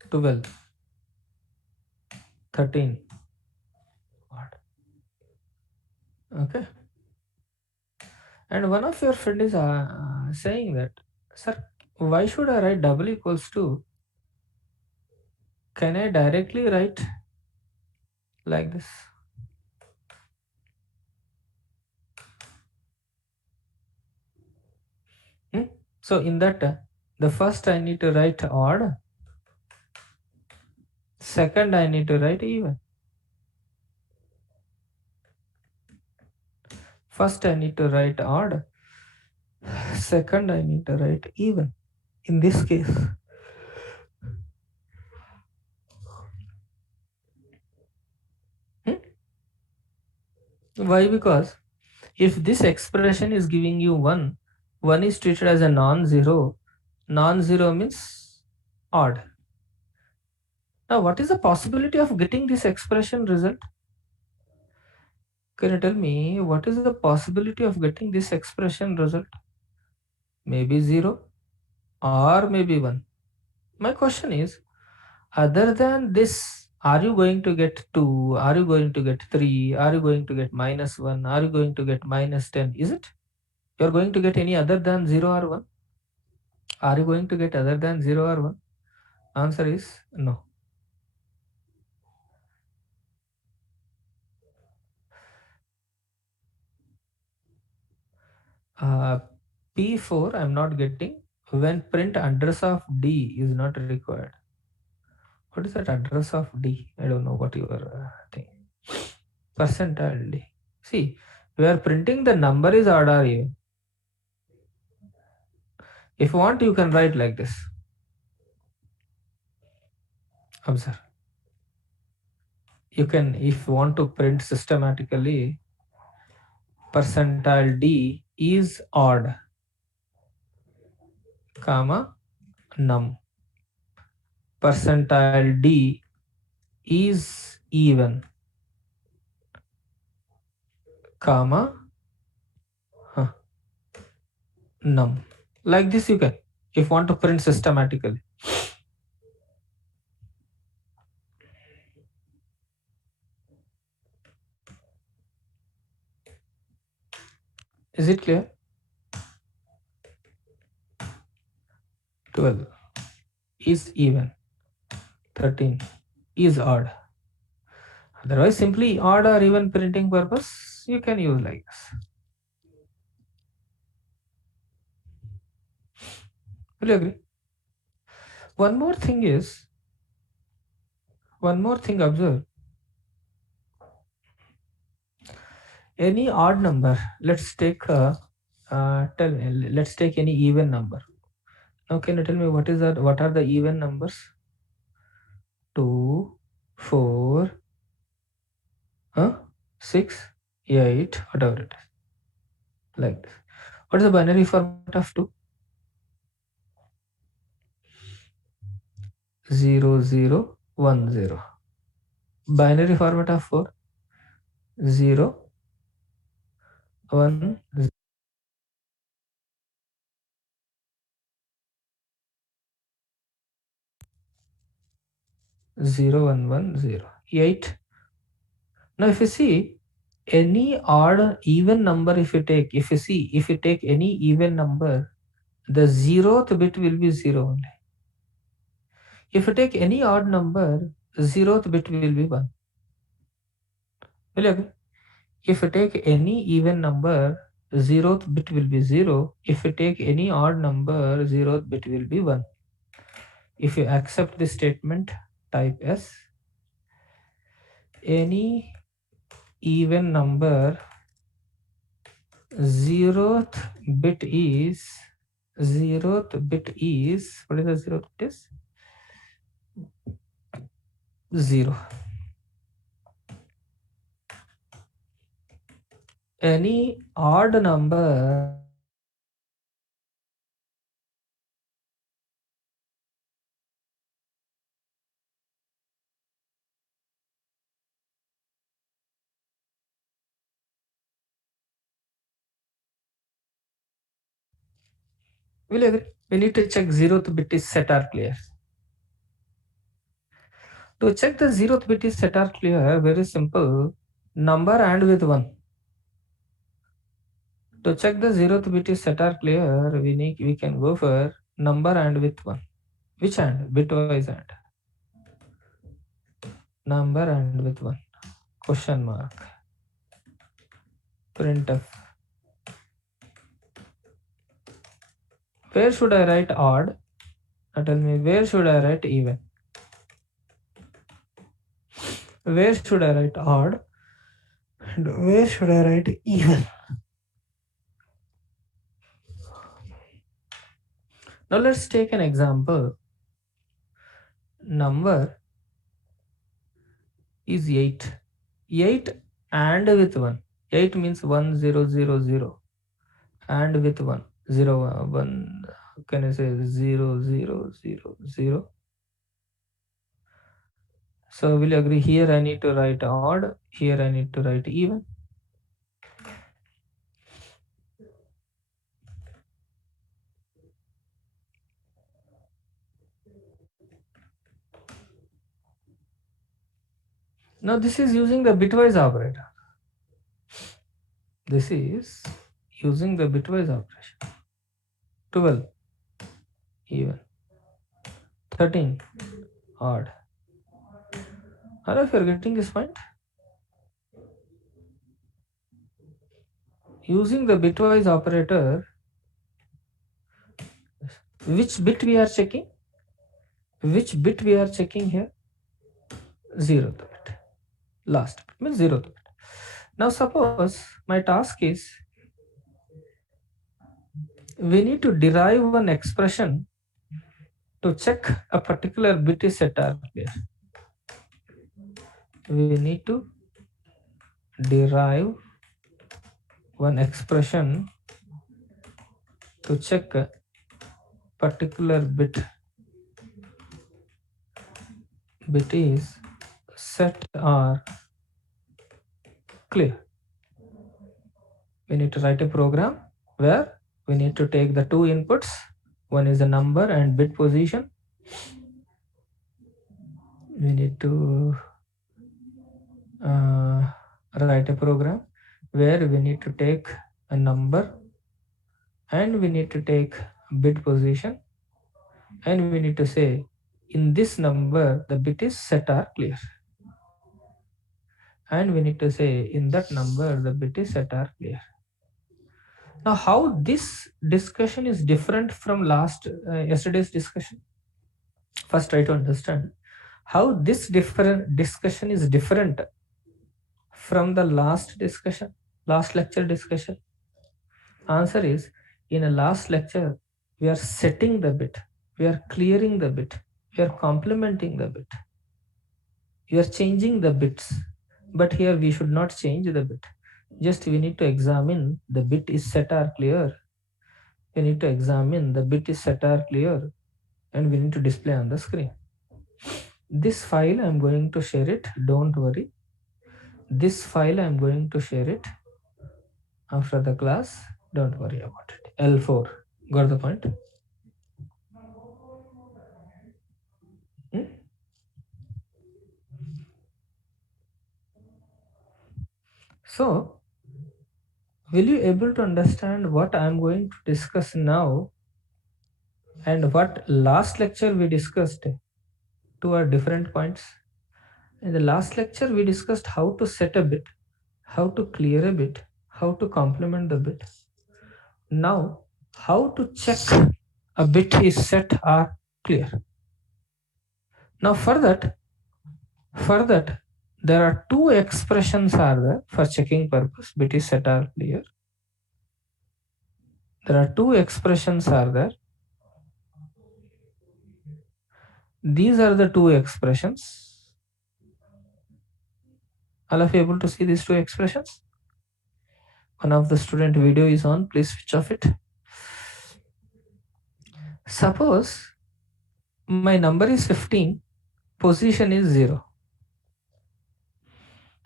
To 12, 13. Odd. Okay. And one of your friend is saying that, sir, why should I write double equals to? Can I directly write like this? So in that, the first I need to write odd, second I need to write even. First I need to write odd, second I need to write even. In this case, why? Because if this expression is giving you 1, 1 is treated as a non-zero. Non-zero means odd. Now, what is the possibility of getting this expression result? Can you tell me what is the possibility of getting this expression result? Maybe 0 or maybe 1. My question is, other than this, are you going to get 2? Are you going to get 3? Are you going to get -1? Are you going to get -10? Is it? You're going to get any other than 0 or 1? Are you going to get other than 0 or 1? Answer is no. P4 I'm not getting when print address of D is not required. What is that address of D? I don't know what you are thinking. Percentile D. See, we are printing the number is odd or even. If you want, you can write like this. Observe. You can, if you want to print systematically, percentile D is odd, comma num. Percentile D is even, comma num. Like this you can, if want to print systematically. Is it clear? 12 is even, 13 is odd. Otherwise, simply odd or even printing purpose, you can use like this. Will you agree? One more thing observe. Any odd number, let's take let's take any even number. Now can you tell me what is that? What are the even numbers? 2, 4, 6, 8, whatever it is. Like this. What is the binary format of 2? 0, 0, 1, 0. Binary format of 4? 0, 1, 0, 1, 1, 0. 8. Now if you see any odd even number, if you take any even number, the 0th bit will be 0 only. If you take any odd number, 0th bit will be 1. Will you agree? If you take any even number, 0th bit will be 0. If you take any odd number, 0th bit will be 1. If you accept this statement, type S. Any even number, 0th bit is, what is the 0th bit is? 0. Any odd number, will you agree? We need to check 0th bit is set or clear. To check the 0th bit is set or clear, very simple, number and with 1. To check the 0th bit is set or clear, we can go for number and with 1. Which and? Bitwise and. Number and with 1. Question mark. Printf. Where should I write odd? Now tell me, where should I write even? Where should I write odd? And where should I write even? Now let's take an example. Number is 8. 8 and with 1. 8 means 1, 0, 0, 0. And with 1. 0, 1. Can I say 0, 0, 0, 0? So will you agree? Here I need to write odd. Here I need to write even. Now this is using the bitwise operator. This is using the bitwise operation. 12 even. 13 odd. I don't know if you're getting this point. Using the bitwise operator, which bit we are checking? Which bit we are checking here? 0th bit. Last bit means 0th bit. Now suppose my task is, we need to derive one expression to check a particular bit is set or clear. We need to derive one expression to check a particular bit is set or clear. We need to write a program where we need to take the two inputs. One is the number and bit position. We need to write a program where we need to take a number and we need to take bit position, and we need to say in this number the bit is set or clear, and we need to say in that number the bit is set or clear. Now how this discussion is different from yesterday's discussion? First try to understand how this different discussion is different from the last lecture discussion. Answer is, in a last lecture we are setting the bit, we are clearing the bit, we are complementing the bit, we are changing the bits. But here we should not change the bit, just we need to examine the bit is set or clear. We need to examine the bit is set or clear, and we need to display on the screen. This file I'm going to share it, don't worry. This file I'm going to share it after the class, don't worry about it. L4, got the point? So will you able to understand what I'm going to discuss now and what last lecture we discussed? Two are different points. In the last lecture we discussed how to set a bit, how to clear a bit, how to complement the bit. Now how to check a bit is set or clear. Now for that there are two expressions are there for checking purpose bit is set or clear. There are two expressions are there. These are the two expressions. All of you able to see these two expressions? One of the student video is on, please switch off it. Suppose my number is 15, position is 0.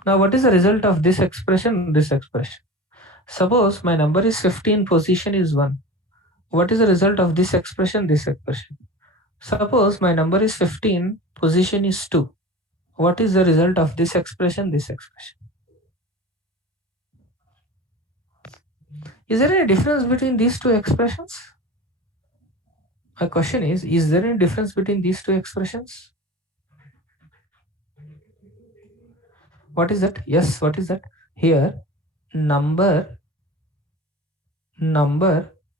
Now what is the result of this expression? This expression. Suppose my number is 15, position is 1. What is the result of this expression? This expression. Suppose my number is 15, position is 2. What is the result of this expression? This expression. Is there any difference between these two expressions? My question is there any difference between these two expressions? What is that? Yes, what is that? Here, number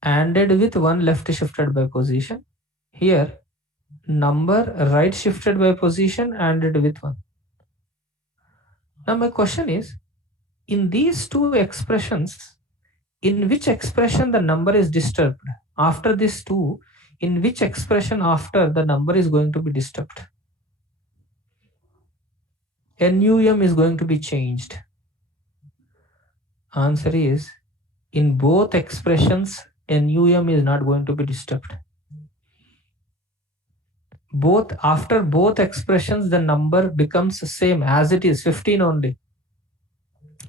ANDed with 1 left shifted by position. Here, number right shifted by position ANDed with 1. Now my question is, in these two expressions, in which expression the number is disturbed? After these two, in which expression after the number is going to be disturbed? NUM is going to be changed. Answer is, in both expressions, NUM is not going to be disturbed. After both expressions, the number becomes the same as it is, 15 only.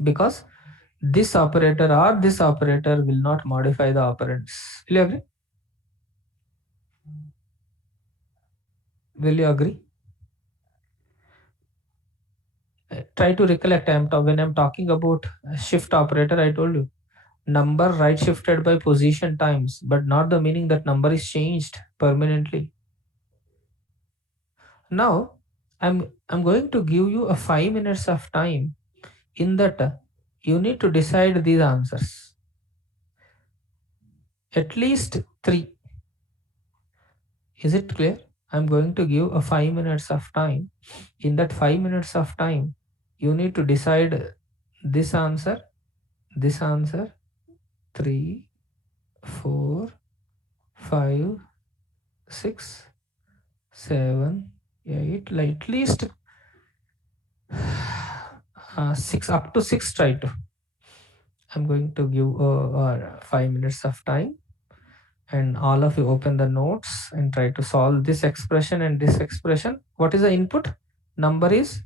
Because this operator or this operator will not modify the operands. Will you agree? Will you agree? Try to recollect, when I'm talking about shift operator, I told you number right shifted by position times, but not the meaning that number is changed permanently. Now I'm going to give you a 5 minutes of time. In that you need to decide these answers. At least 3. Is it clear? I'm going to give a 5 minutes of time. In that 5 minutes of time, you need to decide this answer, 3, 4, 5, 6, 7, 8, like at least 6, up to 6 try to. I'm going to give 5 minutes of time. and all of you open the notes and try to solve this expression and this expression. What is the input? Number is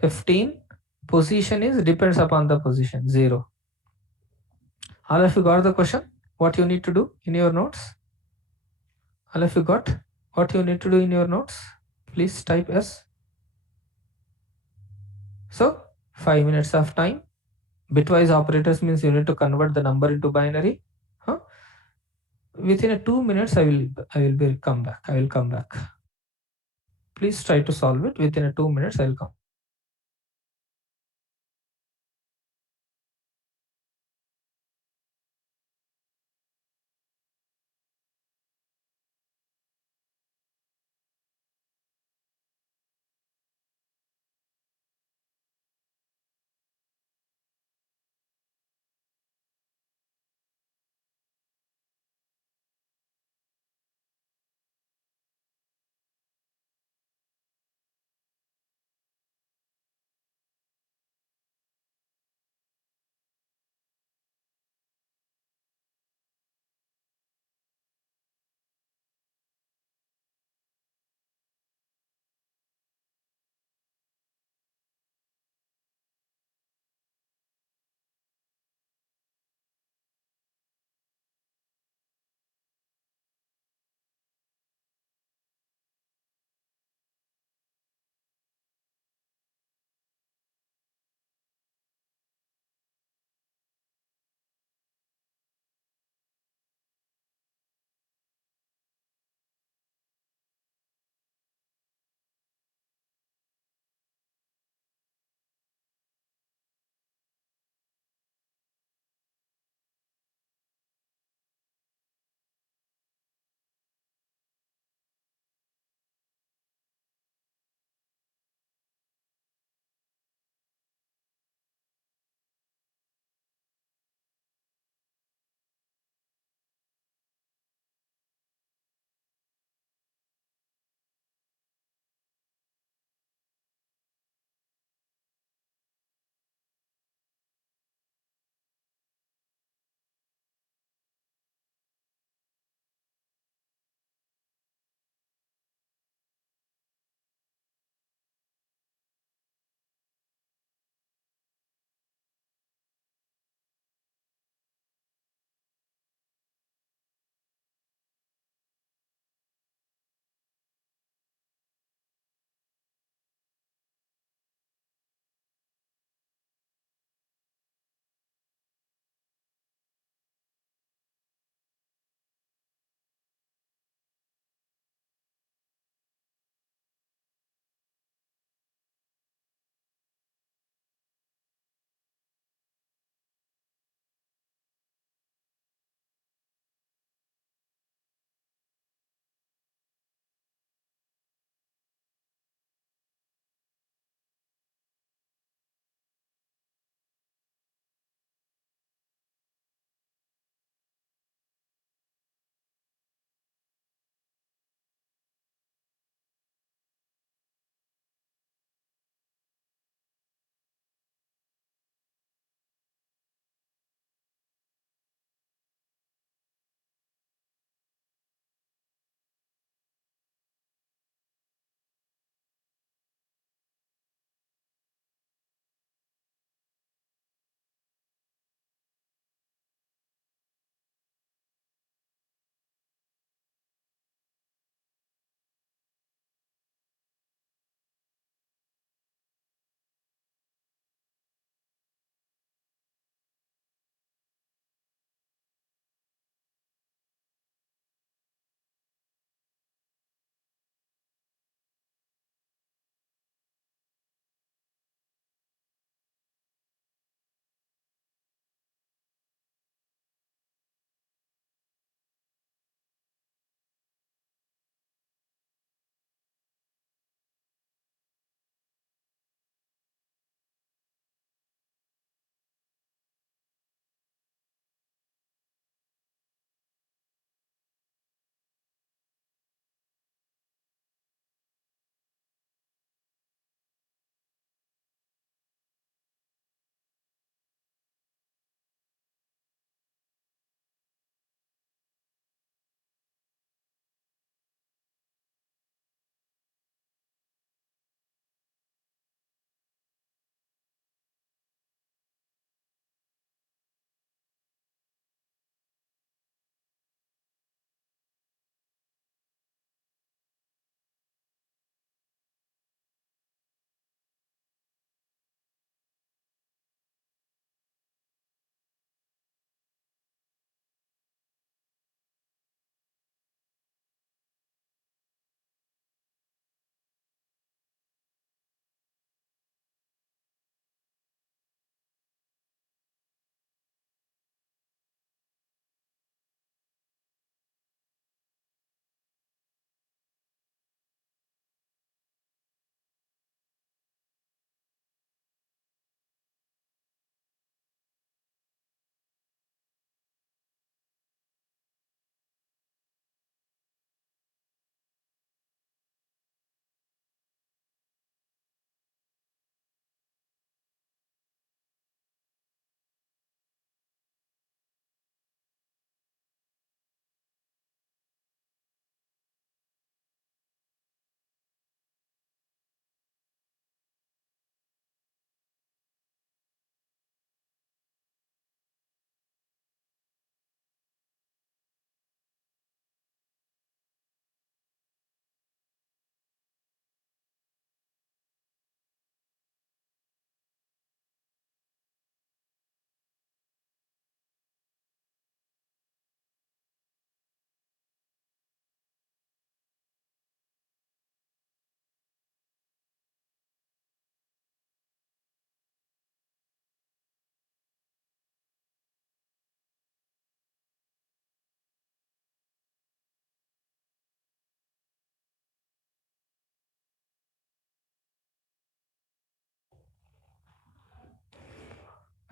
15. Position is depends upon the position 0. All of you got the question? What you need to do in your notes? All of you got what you need to do in your notes? Please type S. So 5 minutes of time. Bitwise operators means you need to convert the number into binary. Huh? Within a 2 minutes, I will come back. Please try to solve it within a 2 minutes. I will come.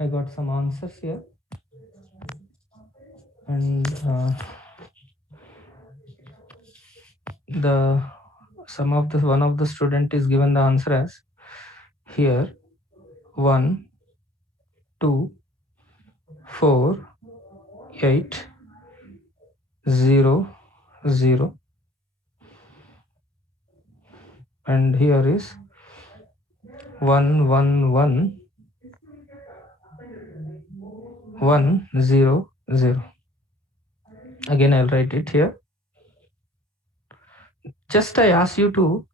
I got some answers here, and the one of the student is given the answer as here 1 2 4 8 0 0, and here is 1 1 1 1 0 0. Again, I'll write it here. Just I ask you to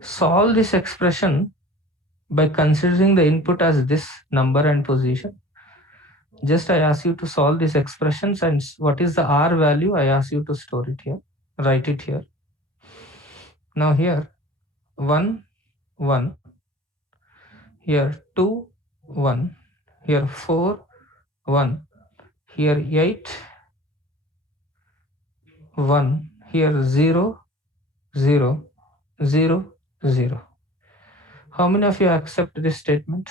solve this expression by considering the input as this number and position. Just I ask you to solve these expressions, and what is the R value, I ask you to store it here, write it here. Now here 1 1, here 2 1, here 4 1, here 8 1, here 0 0 0 0. How many of you accept this statement?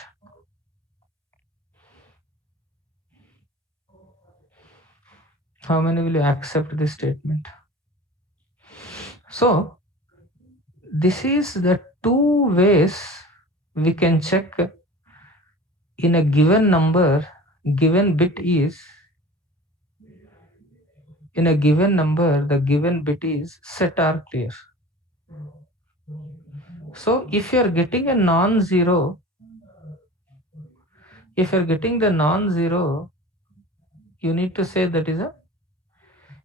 How many will you accept this statement? So this is the two ways we can check in a given number, given bit is, in a given number, the given bit is set or clear. So if you are getting a non-zero, if you are getting the non-zero, you need to say that is a,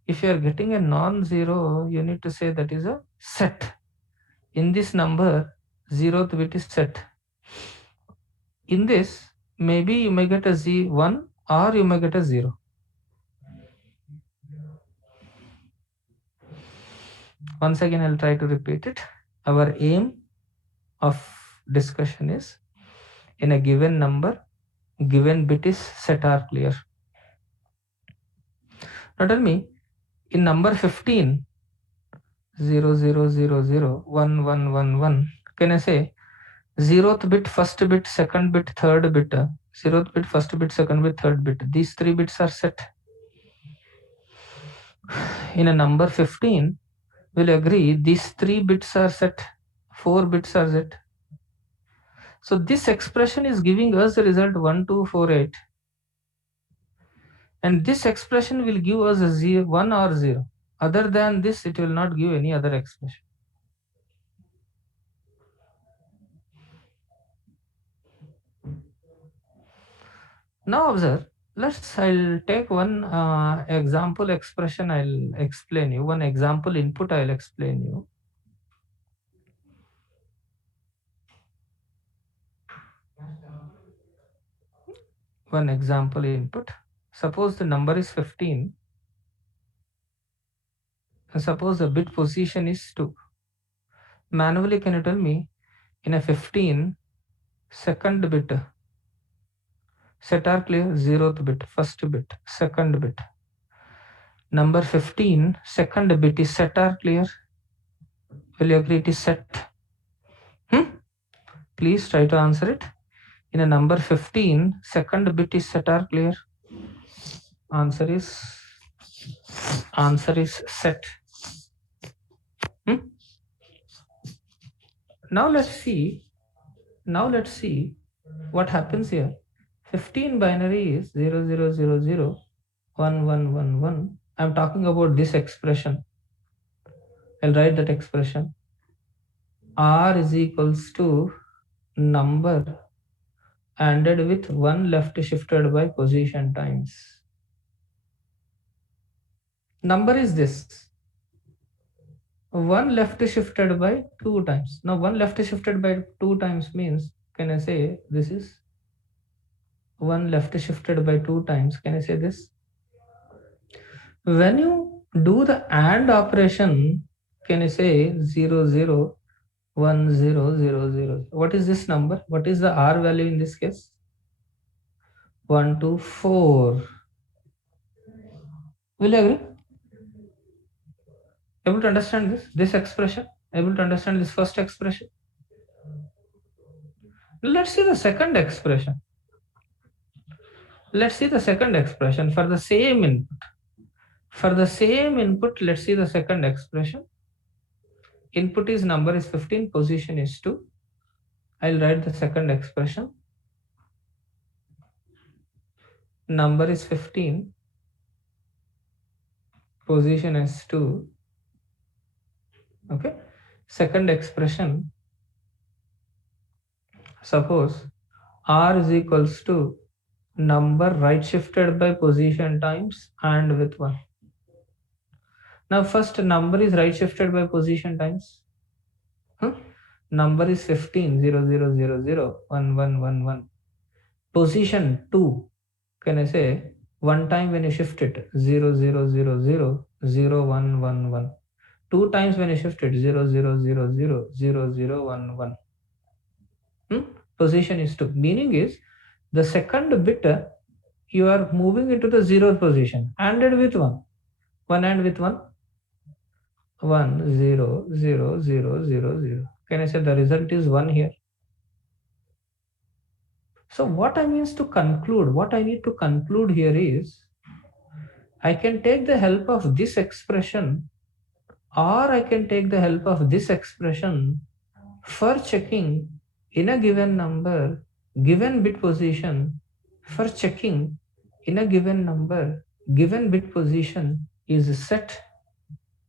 if you are getting a non-zero, you need to say that is a set. In this number, 0th bit is set. In this, maybe you may get a 1 or you may get a 0. Once again, I'll try to repeat it. Our aim of discussion is, in a given number, given bit is set or clear. Now tell me, in number 15, 0 0 0 0 1 1 1 1, can I say 0th bit, first bit, second bit, third bit, 0th bit, first bit, second bit, third bit, these three bits are set. In a number 15, we'll agree these three bits are set, 4 bits are set. So this expression is giving us the result 1 2 4 8, and this expression will give us a 0, 1 or 0. Other than this, it will not give any other expression. Now observe, I'll take one example expression, I'll explain you. One example input, I'll explain you. One example input. Suppose the number is 15. And suppose the bit position is 2. Manually, can you tell me, in a 15, second bit, set or clear? 0th bit, first bit, second bit. Number 15, second bit is set or clear? Will you agree it is set? Please try to answer it. In a number 15, second bit is set or clear? Answer is set. Now let's see what happens here. 15 binary is 0 0 0 0 1 1 1 1. I'm talking about this expression. I'll write that expression. R is equals to number ANDed with 1 left shifted by position times. Number is this. 1 left shifted by 2 times. Now 1 left shifted by 2 times means, can I say this is 1 left shifted by 2 times? Can I say this? When you do the AND operation, can I say 0 0 1 0 0 0? What is this number? What is the R value in this case? 1 2 4. Will you agree? Able to understand this expression? Able to understand this first expression? Let's see the second expression. Let's see the second expression for the same input. For the same input, let's see the second expression. Input is number is 15, position is 2. I'll write the second expression. Number is 15, position is 2. Okay. Second expression, suppose R is equals to number right shifted by position times and with 1. Now first number is right shifted by position times. Number is 15, 0, 0, 0, 0, 1, 1, 1, 1. Position 2, can I say one time when you shift it 0, 0, 0, 0, 0, 1, 1, 1. Two times when you shift it 0, 0, 0, 0, 0, 0, 1, 1. Position is 2. Meaning is the second bit you are moving into the 0th position. ANDed with 1. 1 and with 1. 1, 0, 0, 0, 0, 0. Can I say the result is 1 here? So what I means to conclude, what I need to conclude here is, I can take the help of this expression, or I can take the help of this expression for checking in a given number, given bit position, for checking in a given number, given bit position is set,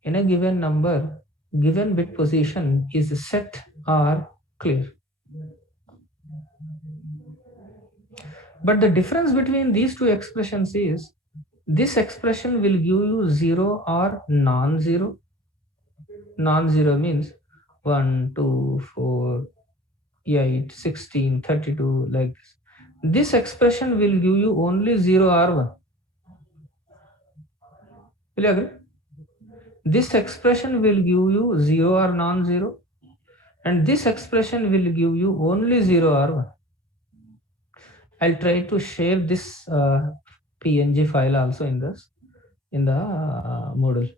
in a given number, given bit position is set or clear. But the difference between these two expressions is, this expression will give you 0 or non-zero. Non-zero means 1, 2, 4, 8, 16, 32, like this. This expression will give you only 0 or 1. Will you agree? This expression will give you 0 or non-zero, and this expression will give you only 0 or 1. I'll try to share this PNG file also in the module.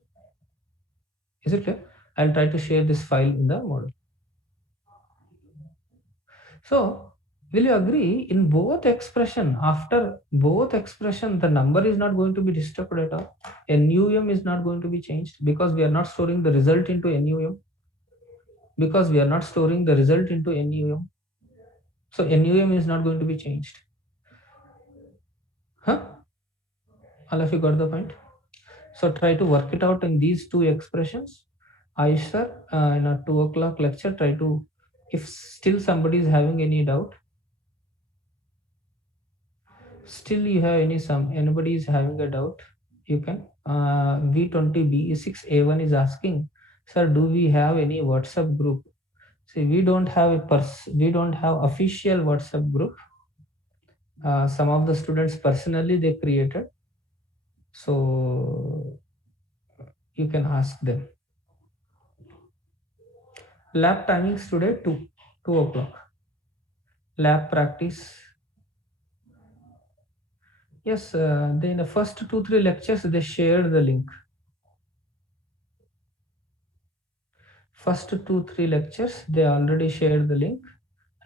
Is it clear? I'll try to share this file in the module. So will you agree, in both expression, after both expression, the number is not going to be disturbed at all. NUM is not going to be changed because we are not storing the result into NUM. Because we are not storing the result into NUM. So NUM is not going to be changed. All of you got the point? So try to work it out in these two expressions. Ayush sir, in a 2 o'clock lecture, try to, if still somebody is having any doubt, still you have anybody is having a doubt, you can. V20B6A1 is asking, sir, do we have any WhatsApp group? See, we don't have we don't have official WhatsApp group. Some of the students personally they created, so you can ask them. Lab timings today 2 o'clock. Lab practice. Yes, they, in the first 2-3 lectures they shared the link. First 2-3 lectures they already shared the link.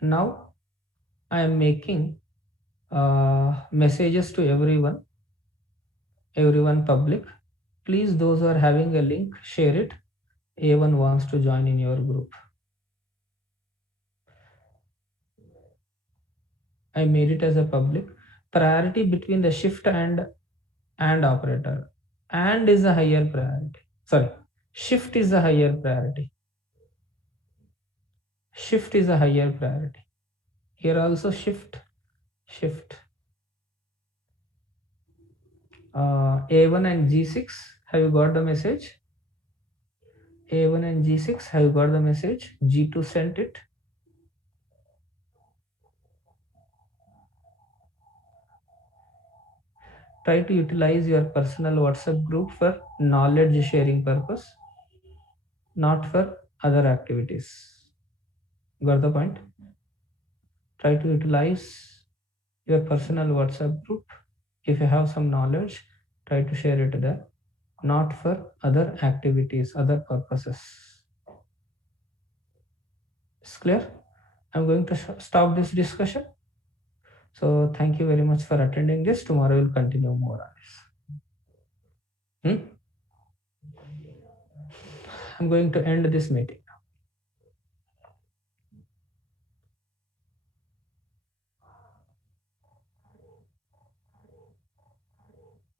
Now I am making messages to everyone public. Please, those who are having a link, share it. A1 wants to join in your group. I made it as a public. Priority between the shift and operator. And is a higher priority. Sorry, shift is a higher priority. Shift is a higher priority. Here also shift. A1 and G6, have you got the message? A1 and G6, have you got the message? G2 sent it. Try to utilize your personal WhatsApp group for knowledge sharing purpose, not for other activities. Got the point? Try to utilize your personal WhatsApp group. If you have some knowledge, try to share it there, not for other activities, other purposes. It's clear? I'm going to stop this discussion. So thank you very much for attending this. Tomorrow we'll continue more on this. I'm going to end this meeting.